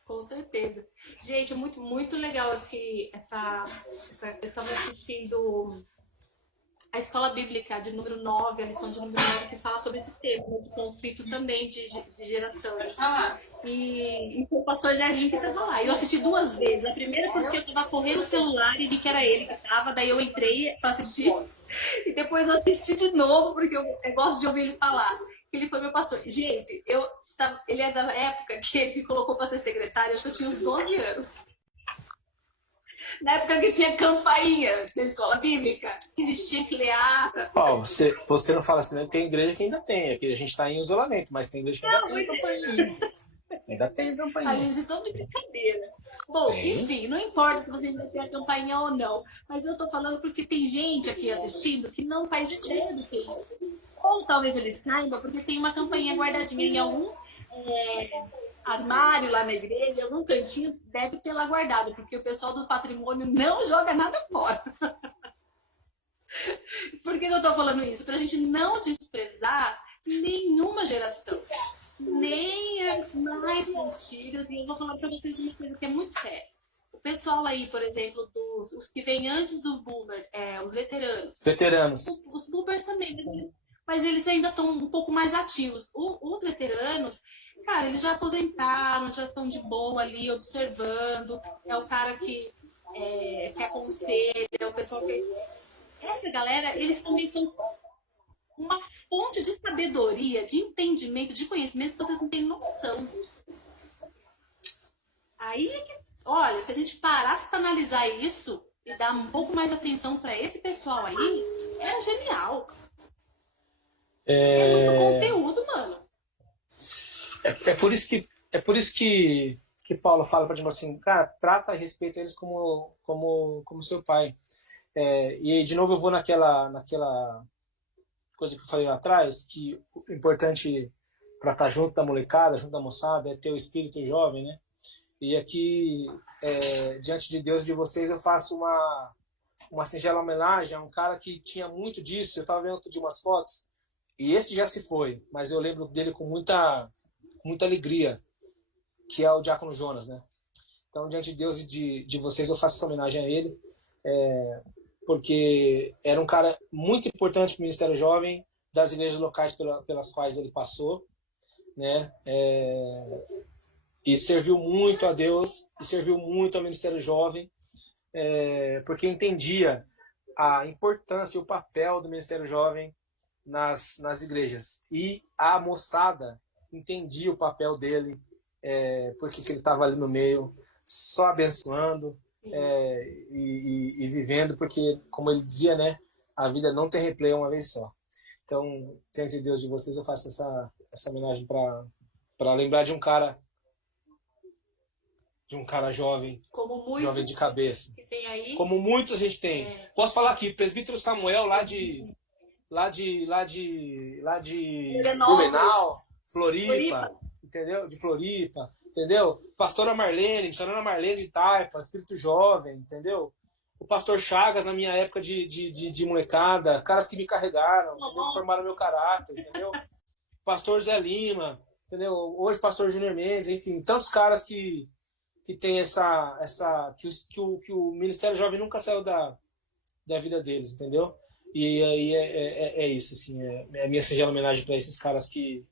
Com certeza. Gente, muito, muito legal eu estava assistindo a Escola Bíblica de número 9, a lição de número 9, que fala sobre esse tema, né, de conflito também de geração. E o pastor Zezinho que estava lá. Eu assisti 2 vezes. A primeira porque eu estava correndo o celular e vi que era ele que estava, daí eu entrei para assistir. E depois eu assisti de novo, porque eu gosto de ouvir ele falar. Ele foi meu pastor. Gente, ele é da época que ele me colocou para ser secretária, acho que eu tinha uns 12 anos. Na época que tinha campainha na escola bíblica, que a gente tinha que ler a ata. Ó, você não fala assim, né? Tem igreja que ainda tem, aqui a gente está em isolamento, mas tem igreja que ainda tem campainha. Ainda tem A campainha. gente estão de brincadeira. Bom, Tem. enfim, não importa se você ainda tem a campainha ou não, mas eu tô falando porque tem gente aqui assistindo que não faz ideia do que é isso. Ou talvez eles saibam, porque tem uma campainha guardadinha em algum armário lá na igreja, em algum cantinho, deve ter lá guardado, porque o pessoal do patrimônio não joga nada fora. Por que eu tô falando isso? Pra gente não desprezar nenhuma geração, nem as mais antigas, e eu vou falar pra vocês uma coisa que é muito séria. O pessoal aí, por exemplo, os que vêm antes do boomer, os veteranos. Veteranos. Os boomers também, mas eles ainda estão um pouco mais ativos. Os veteranos, cara, eles já aposentaram, já estão de boa ali, observando. É o cara que aconselha, é o pessoal que... Essa galera, eles também são uma fonte de sabedoria, de entendimento, de conhecimento que vocês não têm noção. Aí é que, olha, se a gente parasse para analisar isso e dar um pouco mais de atenção para esse pessoal aí, é genial. É muito conteúdo, mano. É por isso que Paulo fala para gente assim, cara, trata e respeita eles como seu pai. E de novo eu vou naquela coisa que eu falei lá atrás, que o importante para estar junto da molecada, junto da moçada, é ter o espírito jovem, né? E aqui, diante de Deus e de vocês, eu faço uma singela homenagem a um cara que tinha muito disso. Eu estava vendo outro dia umas fotos, e esse já se foi, mas eu lembro dele com muita alegria, que é o Diácono Jonas, né? Então, diante de Deus e de vocês, eu faço essa homenagem a ele, porque era um cara muito importante para o Ministério Jovem, das igrejas locais pelas quais ele passou, né? E serviu muito a Deus, e serviu muito ao Ministério Jovem, porque entendia a importância e o papel do Ministério Jovem nas igrejas. E a moçada entendia o papel dele, porque que ele estava ali no meio, só abençoando, e vivendo, porque, como ele dizia, né, a vida não tem replay uma vez só. Então, diante de Deus de vocês, eu faço essa homenagem para lembrar de um cara jovem, jovem de cabeça. Que tem aí. Como muitos a gente tem. Posso falar aqui, presbítero Samuel, lá de Blumenau, Floripa, entendeu? De Floripa, entendeu? Pastora Marlene, missionária Marlene de Taipa, espírito jovem, entendeu? O pastor Chagas, na minha época de molecada, caras que me carregaram, entendeu? Que formaram meu caráter, entendeu? Pastor Zé Lima, entendeu? Hoje pastor Júnior Mendes, enfim, tantos caras que tem que o Ministério Jovem nunca saiu da vida deles, entendeu? E aí é isso, assim, é a minha singela homenagem para esses caras que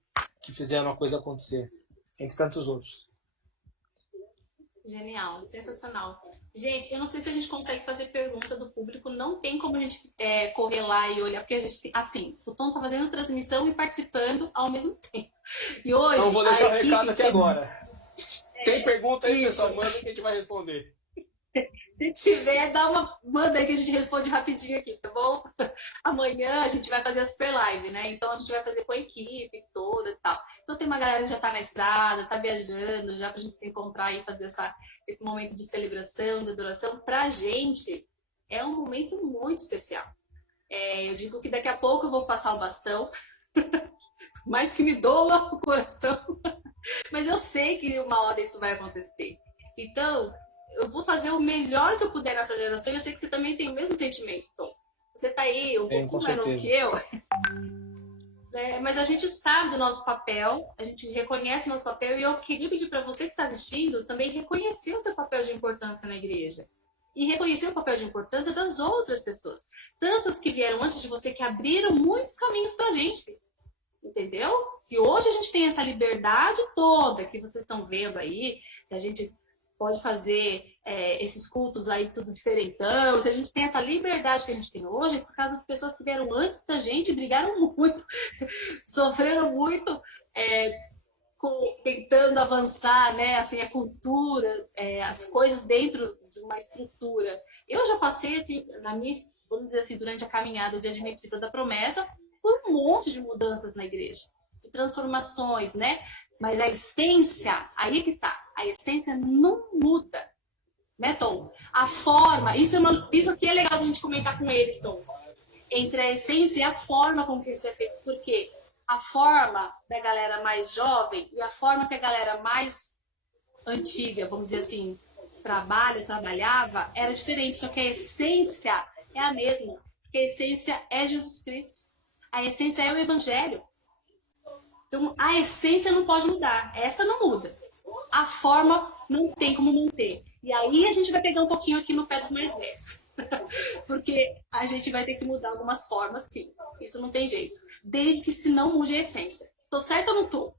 fizeram a coisa acontecer, entre tantos outros. Genial, sensacional. Gente, eu não sei se a gente consegue fazer pergunta do público, não tem como a gente correr lá e olhar, porque a gente, assim, o Tom tá fazendo transmissão e participando ao mesmo tempo. E hoje. Então, vou deixar o recado aqui agora. Tem pergunta aí, pessoal? Manda que a gente vai responder. Se tiver, manda aí que a gente responde rapidinho aqui, tá bom? Amanhã a gente vai fazer a super live, né? Então a gente vai fazer com a equipe toda e tal. Então tem uma galera que já tá na estrada, tá viajando, já pra gente se encontrar e fazer esse momento de celebração, de adoração. Pra gente é um momento muito especial. Eu digo que daqui a pouco eu vou passar o bastão, mais que me doa o coração. Mas eu sei que uma hora isso vai acontecer. Então, eu vou fazer o melhor que eu puder nessa geração. Eu sei que você também tem o mesmo sentimento, Tom. Você tá aí um pouquinho mais novo que eu. Mas a gente sabe do nosso papel, a gente reconhece o nosso papel. E eu queria pedir para você que está assistindo também reconhecer o seu papel de importância na igreja. E reconhecer o papel de importância das outras pessoas. Tantas que vieram antes de você, que abriram muitos caminhos para a gente. Entendeu? Se hoje a gente tem essa liberdade toda que vocês estão vendo aí, que a gente pode fazer esses cultos aí tudo diferentão, se a gente tem essa liberdade que a gente tem hoje, é por causa das pessoas que vieram antes da gente, brigaram muito, sofreram muito, tentando avançar, né, assim, a cultura, as coisas dentro de uma estrutura. Eu já passei, assim, vamos dizer assim, durante a caminhada de Adventista da Promessa, por um monte de mudanças na igreja, de transformações, né? Mas a essência, aí é que tá, a essência não muda, né, Tom? A forma, isso aqui é legal a gente comentar com eles, Tom. Entre a essência e a forma com que isso é feito, porque a forma da galera mais jovem e a forma que a galera mais antiga, vamos dizer assim, trabalhava, era diferente, só que a essência é a mesma, porque a essência é Jesus Cristo, a essência é o Evangelho. Então, a essência não pode mudar, essa não muda. A forma não tem como manter. E aí a gente vai pegar um pouquinho aqui no pé dos mais velhos, porque a gente vai ter que mudar algumas formas, sim, isso não tem jeito, desde que se não mude a essência. Tô certa ou não tô?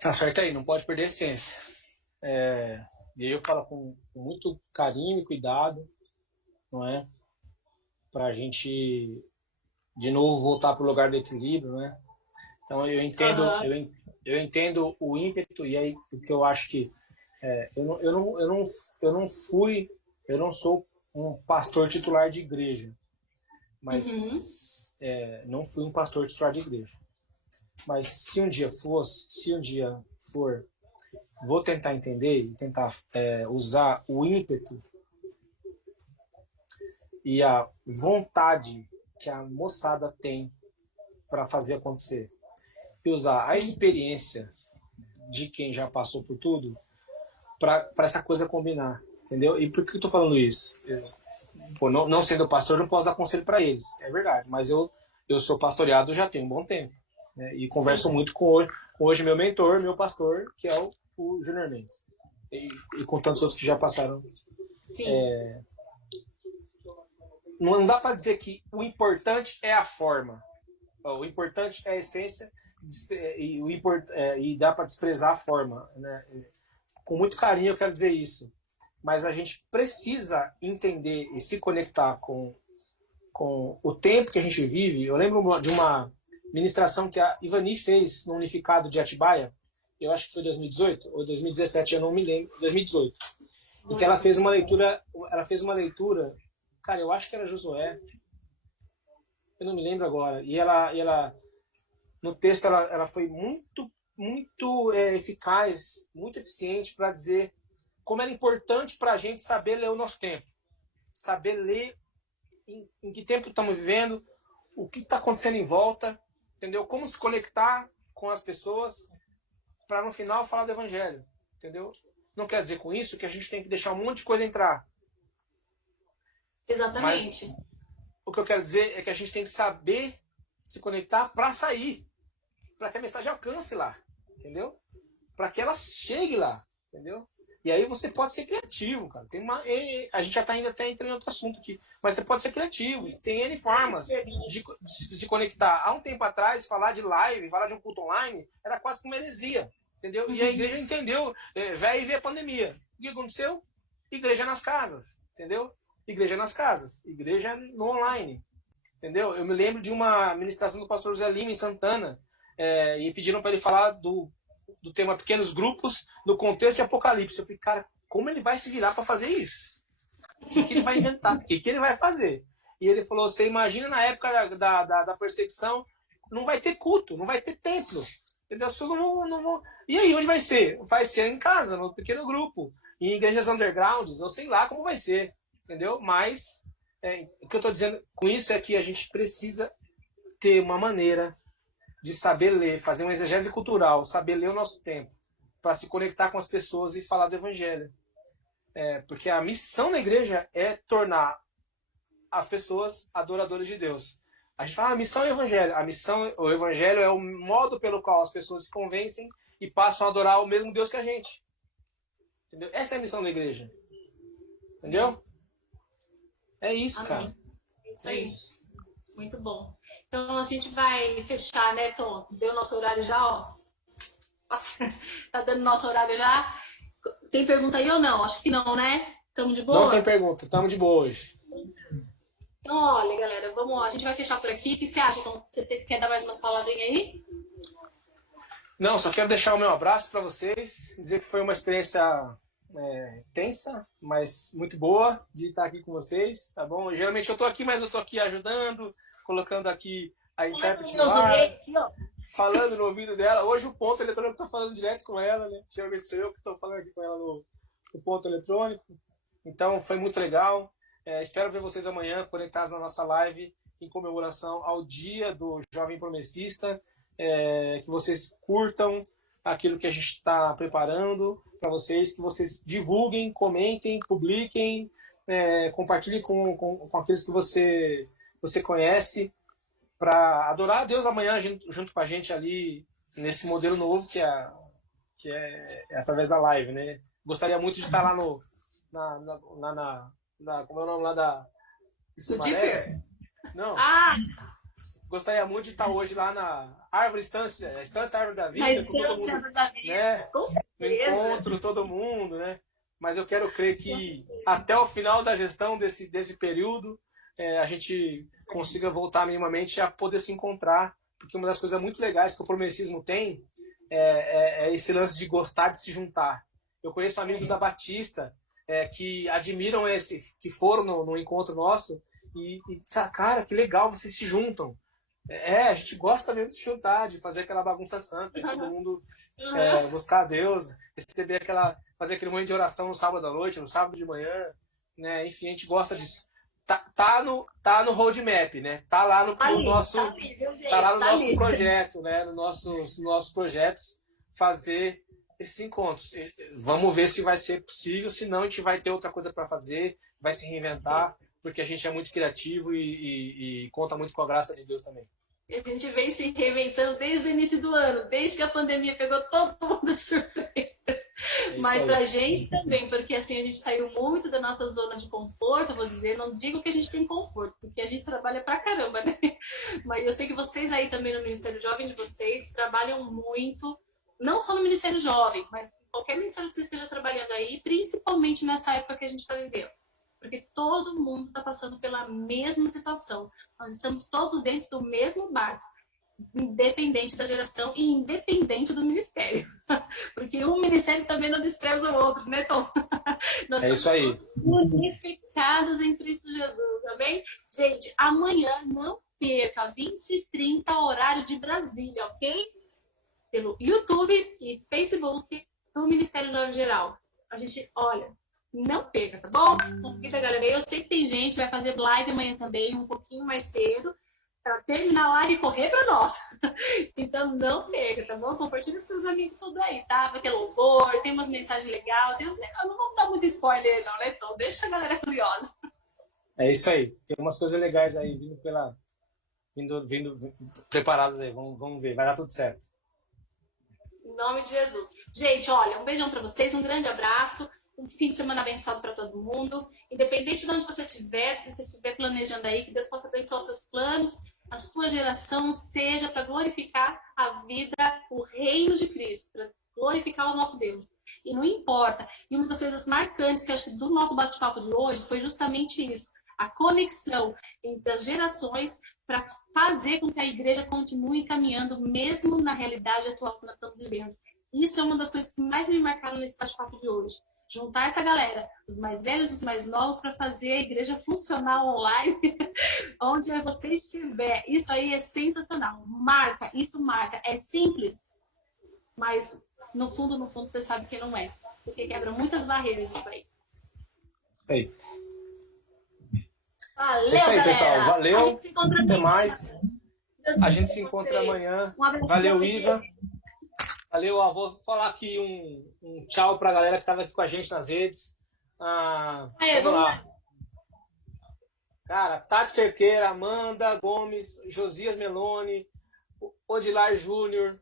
Tá certo aí, não pode perder a essência. E aí eu falo com muito carinho e cuidado, não é? Pra gente, de novo, voltar pro lugar do equilíbrio, né? Então eu entendo o ímpeto, e aí o que eu acho que eu não sou um pastor titular de igreja, mas não fui um pastor titular de igreja. Mas se um dia for, vou tentar entender e tentar usar o ímpeto e a vontade que a moçada tem para fazer acontecer. E usar a experiência de quem já passou por tudo para essa coisa combinar, entendeu? E por que eu tô falando isso? Não sendo pastor, não posso dar conselho para eles, é verdade, mas eu sou pastoreado já tem um bom tempo, né? E converso muito com hoje meu mentor, meu pastor, que é o Júnior Mendes, e com tantos outros que já passaram. Sim. Não dá para dizer que o importante é a forma, o importante é a essência, e dá para desprezar a forma, né? Com muito carinho eu quero dizer isso, mas a gente precisa entender e se conectar com o tempo que a gente vive. Eu lembro de uma ministração que a Ivani fez no Unificado de Atibaia, eu acho que foi 2018 ou 2017, eu não me lembro, 2018, em que ela fez uma leitura, cara, eu acho que era Josué, eu não me lembro agora, e ela no texto ela foi muito eficaz, muito eficiente para dizer como era importante para a gente saber ler o nosso tempo, saber ler em que tempo estamos vivendo, o que está acontecendo em volta, entendeu? Como se conectar com as pessoas para no final falar do Evangelho, entendeu? Não quer dizer com isso que a gente tem que deixar um monte de coisa entrar. Exatamente. Mas o que eu quero dizer é que a gente tem que saber se conectar para sair, para que a mensagem alcance lá, entendeu? Para que ela chegue lá, entendeu? E aí você pode ser criativo, cara. A gente já está indo até entrando em outro assunto aqui, mas você pode ser criativo. Tem N formas de conectar. Há um tempo atrás, falar de live, falar de um culto online, era quase que uma heresia, entendeu? E a igreja entendeu, veio ver a pandemia. O que aconteceu? Igreja nas casas, entendeu? Igreja nas casas, igreja no online, entendeu? Eu me lembro de uma ministração do pastor José Lima em Santana, e pediram para ele falar do tema pequenos grupos no contexto de Apocalipse. Eu falei, cara, como ele vai se virar para fazer isso? O que ele vai inventar? O que ele vai fazer? E ele falou, você imagina na época da perseguição, não vai ter culto, não vai ter templo, entendeu? As pessoas não vão... E aí, onde vai ser? Vai ser em casa, no pequeno grupo, em igrejas undergrounds, ou sei lá como vai ser, entendeu? Mas o que eu estou dizendo com isso é que a gente precisa ter uma maneira de saber ler, fazer uma exegese cultural, saber ler o nosso tempo, para se conectar com as pessoas e falar do Evangelho. Porque a missão da igreja é tornar as pessoas adoradores de Deus. A gente fala, a missão é o Evangelho. O Evangelho é o modo pelo qual as pessoas se convencem e passam a adorar o mesmo Deus que a gente. Entendeu? Essa é a missão da igreja. Entendeu? É isso, Amém. cara. Isso aí. Muito bom. Então a gente vai fechar, né, Tom? Deu nosso horário já, ó. Nossa, tá dando nosso horário já. Tem pergunta aí ou não? Acho que não, né? Tamo de boa? Não tem pergunta, tamo de boa hoje. Então, olha, galera, vamos lá. A gente vai fechar por aqui. O que você acha? Então, você quer dar mais umas palavrinhas aí? Não, só quero deixar o meu abraço para vocês, dizer que foi uma experiência tensa, mas muito boa de estar aqui com vocês, tá bom? Geralmente eu tô aqui, mas eu tô aqui ajudando, colocando aqui a intérprete no ar, falando no ouvido dela. Hoje o ponto eletrônico tá falando direto com ela, né? Geralmente sou eu que tô falando aqui com ela no ponto eletrônico. Então foi muito legal. Espero ver vocês amanhã conectados na nossa live em comemoração ao Dia do Jovem Promessista. Que vocês curtam aquilo que a gente está preparando para vocês, que vocês divulguem, comentem, publiquem, compartilhem com aqueles que você conhece, para adorar a Deus amanhã junto com a gente ali nesse modelo novo que é através da live, né? Gostaria muito de estar lá como é o nome lá da Differ? Não. Gostaria muito de estar hoje lá na Estância Árvore da Vida, com todo mundo, né? Com certeza. No encontro, todo mundo, né? Mas eu quero crer que até o final da gestão desse período, a gente consiga voltar minimamente a poder se encontrar, porque uma das coisas muito legais que o promessismo tem é esse lance de gostar de se juntar. Eu conheço amigos da Batista que admiram que foram no encontro nosso e cara, que legal, vocês se juntam. A gente gosta mesmo de se juntar, de fazer aquela bagunça santa, todo mundo buscar a Deus, fazer aquele momento de oração no sábado à noite, no sábado de manhã, né? Enfim, a gente gosta disso. Tá no roadmap, né? Tá lá no nosso projeto, né? Nos nossos projetos, fazer esses encontros. Vamos ver se vai ser possível, senão a gente vai ter outra coisa para fazer, vai se reinventar, porque a gente é muito criativo e conta muito com a graça de Deus também. E a gente vem se reinventando desde o início do ano, desde que a pandemia pegou todo mundo de surpresa. Mas pra gente também, porque assim, a gente saiu muito da nossa zona de conforto, vou dizer, não digo que a gente tem conforto, porque a gente trabalha pra caramba, né? Mas eu sei que vocês aí também no Ministério Jovem de vocês trabalham muito, não só no Ministério Jovem, mas qualquer ministério que você esteja trabalhando aí, principalmente nessa época que a gente está vivendo. Porque todo mundo está passando pela mesma situação. Nós estamos todos dentro do mesmo barco, independente da geração e independente do ministério. Porque um ministério também não despreza o outro, né, Tom? Nós isso aí. Unificados em Cristo Jesus, tá bem? Gente, amanhã não perca, 20h30, horário de Brasília, ok? Pelo YouTube e Facebook do Ministério Jovem Geral. A gente, olha, não perca, tá bom? Convida a galera. Eu sei que tem gente que vai fazer live amanhã também, um pouquinho mais cedo, para terminar a live e correr para nós. Então não perca, tá bom? Compartilha com seus amigos tudo aí, tá? Vai ter louvor, tem umas mensagens legais. Eu não vou dar muito spoiler não, né? Então deixa a galera curiosa. É isso aí. Tem umas coisas legais aí vindo preparadas aí. Vamos ver, vai dar tudo certo. Em nome de Jesus. Gente, olha, um beijão para vocês, um grande abraço. Um fim de semana abençoado para todo mundo. Independente de onde você estiver, que você estiver planejando aí, que Deus possa abençoar os seus planos, a sua geração seja para glorificar a vida, o reino de Cristo, para glorificar o nosso Deus. E não importa. E uma das coisas marcantes que eu acho que do nosso bate-papo de hoje foi justamente isso. A conexão entre as gerações para fazer com que a igreja continue caminhando, mesmo na realidade atual que nós estamos vivendo. Isso é uma das coisas que mais me marcaram nesse bate-papo de hoje. Juntar essa galera, os mais velhos e os mais novos, para fazer a igreja funcional online, onde você estiver. Isso aí é sensacional. Isso marca. É simples, mas no fundo, você sabe que não é. Porque quebra muitas barreiras isso aí. Valeu, isso aí, galera. pessoal. Valeu. A gente se encontra até amanhã. mais. A gente se encontra amanhã. Valeu, Isa. Valeu, ó, vou falar aqui um tchau pra galera que tava aqui com a gente nas redes. Vamos lá. Cara, Tati Cerqueira, Amanda Gomes, Josias Meloni, Odilar Júnior,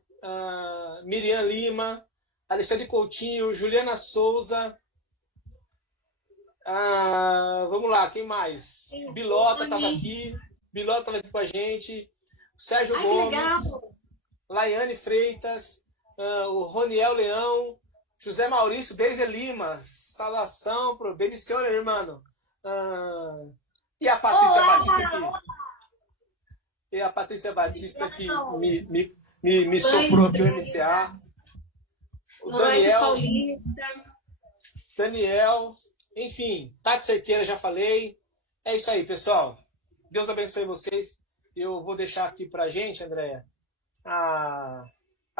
Miriam Lima, Alexandre Coutinho, Juliana Souza. Vamos lá, quem mais? Bilota tava aqui. Bilota tava aqui com a gente. Sérgio Gomes, Laiane Freitas, o Roniel Leão, José Maurício, Deise Lima, Salação, bendiciones, irmão. E a Patrícia Batista aqui. E a Patrícia Batista aqui me soprou aqui o MCA. O Daniel, enfim, Tati Cerqueira, já falei. É isso aí, pessoal. Deus abençoe vocês. Eu vou deixar aqui pra gente, Andréia, a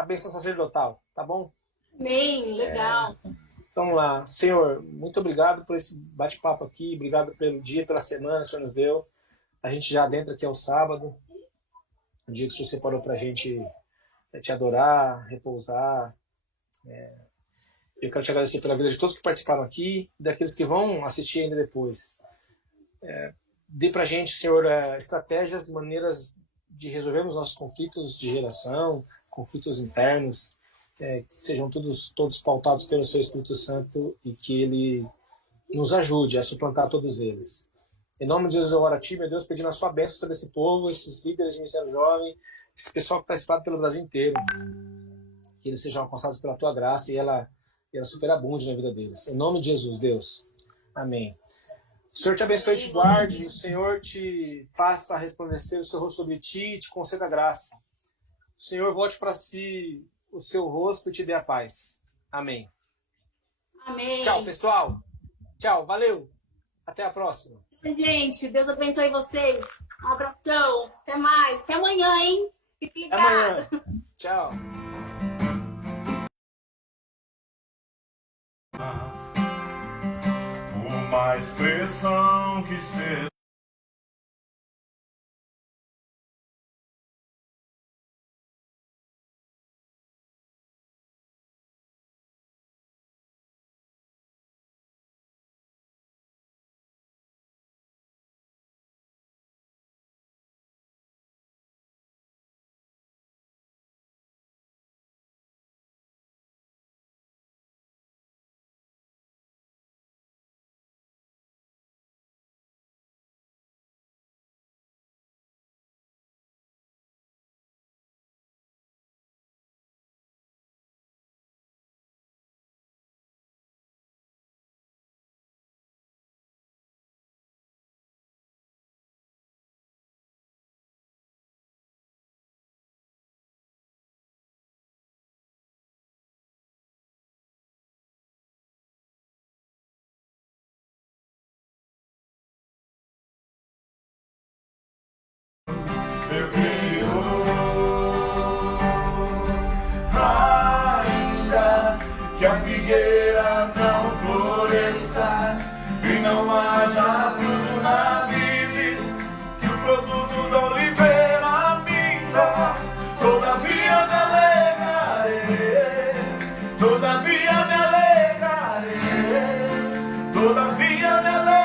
bênção sacerdotal, tá bom? Amém, legal. Vamos lá. Senhor, muito obrigado por esse bate-papo aqui, obrigado pelo dia, pela semana que o Senhor nos deu. A gente já adentra aqui ao sábado, um dia que o Senhor separou pra gente te adorar, repousar. Eu quero te agradecer pela vida de todos que participaram aqui e daqueles que vão assistir ainda depois. Dê pra gente, Senhor, estratégias, maneiras de resolvermos nossos conflitos de geração, conflitos internos, que sejam todos pautados pelo Seu Espírito Santo e que Ele nos ajude a suplantar todos eles. Em nome de Jesus eu oro a Ti, meu Deus, pedindo a Sua bênção sobre esse povo, esses líderes de Ministério Jovem, esse pessoal que está espalhado pelo Brasil inteiro. Que eles sejam alcançados pela Tua graça e ela superabunde na vida deles. Em nome de Jesus, Deus. Amém. O Senhor te abençoe e te guarde, o Senhor te faça resplandecer o seu rosto sobre ti e te conceda graça. O Senhor volte para si o seu rosto e te dê a paz. Amém. Amém. Tchau, pessoal. Tchau, valeu. Até a próxima. Gente, Deus abençoe vocês. Um abração. Até mais. Até amanhã, hein? Fique ligado. Até amanhã. Tchau. Uma expressão que se eu creio, ainda que a figueira não floresça e não haja fruto na vide, que o produto da oliveira minta, todavia me alegrarei, todavia me alegrarei, todavia me alegrarei.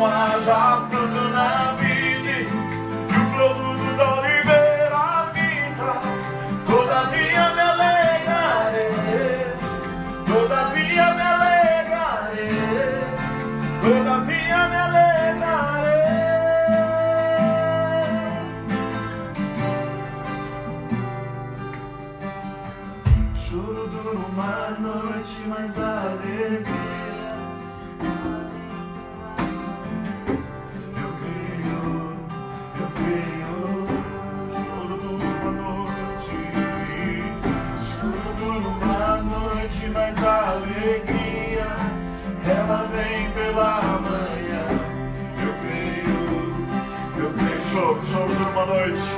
Haja fruto na vide, que o produto da oliveira minta, todavia me alegrarei, todavia me alegrarei, todavia me alegrarei. Choro dura uma noite, mas a alegria mas a alegria, ela vem pela manhã. Eu creio, choro por uma noite.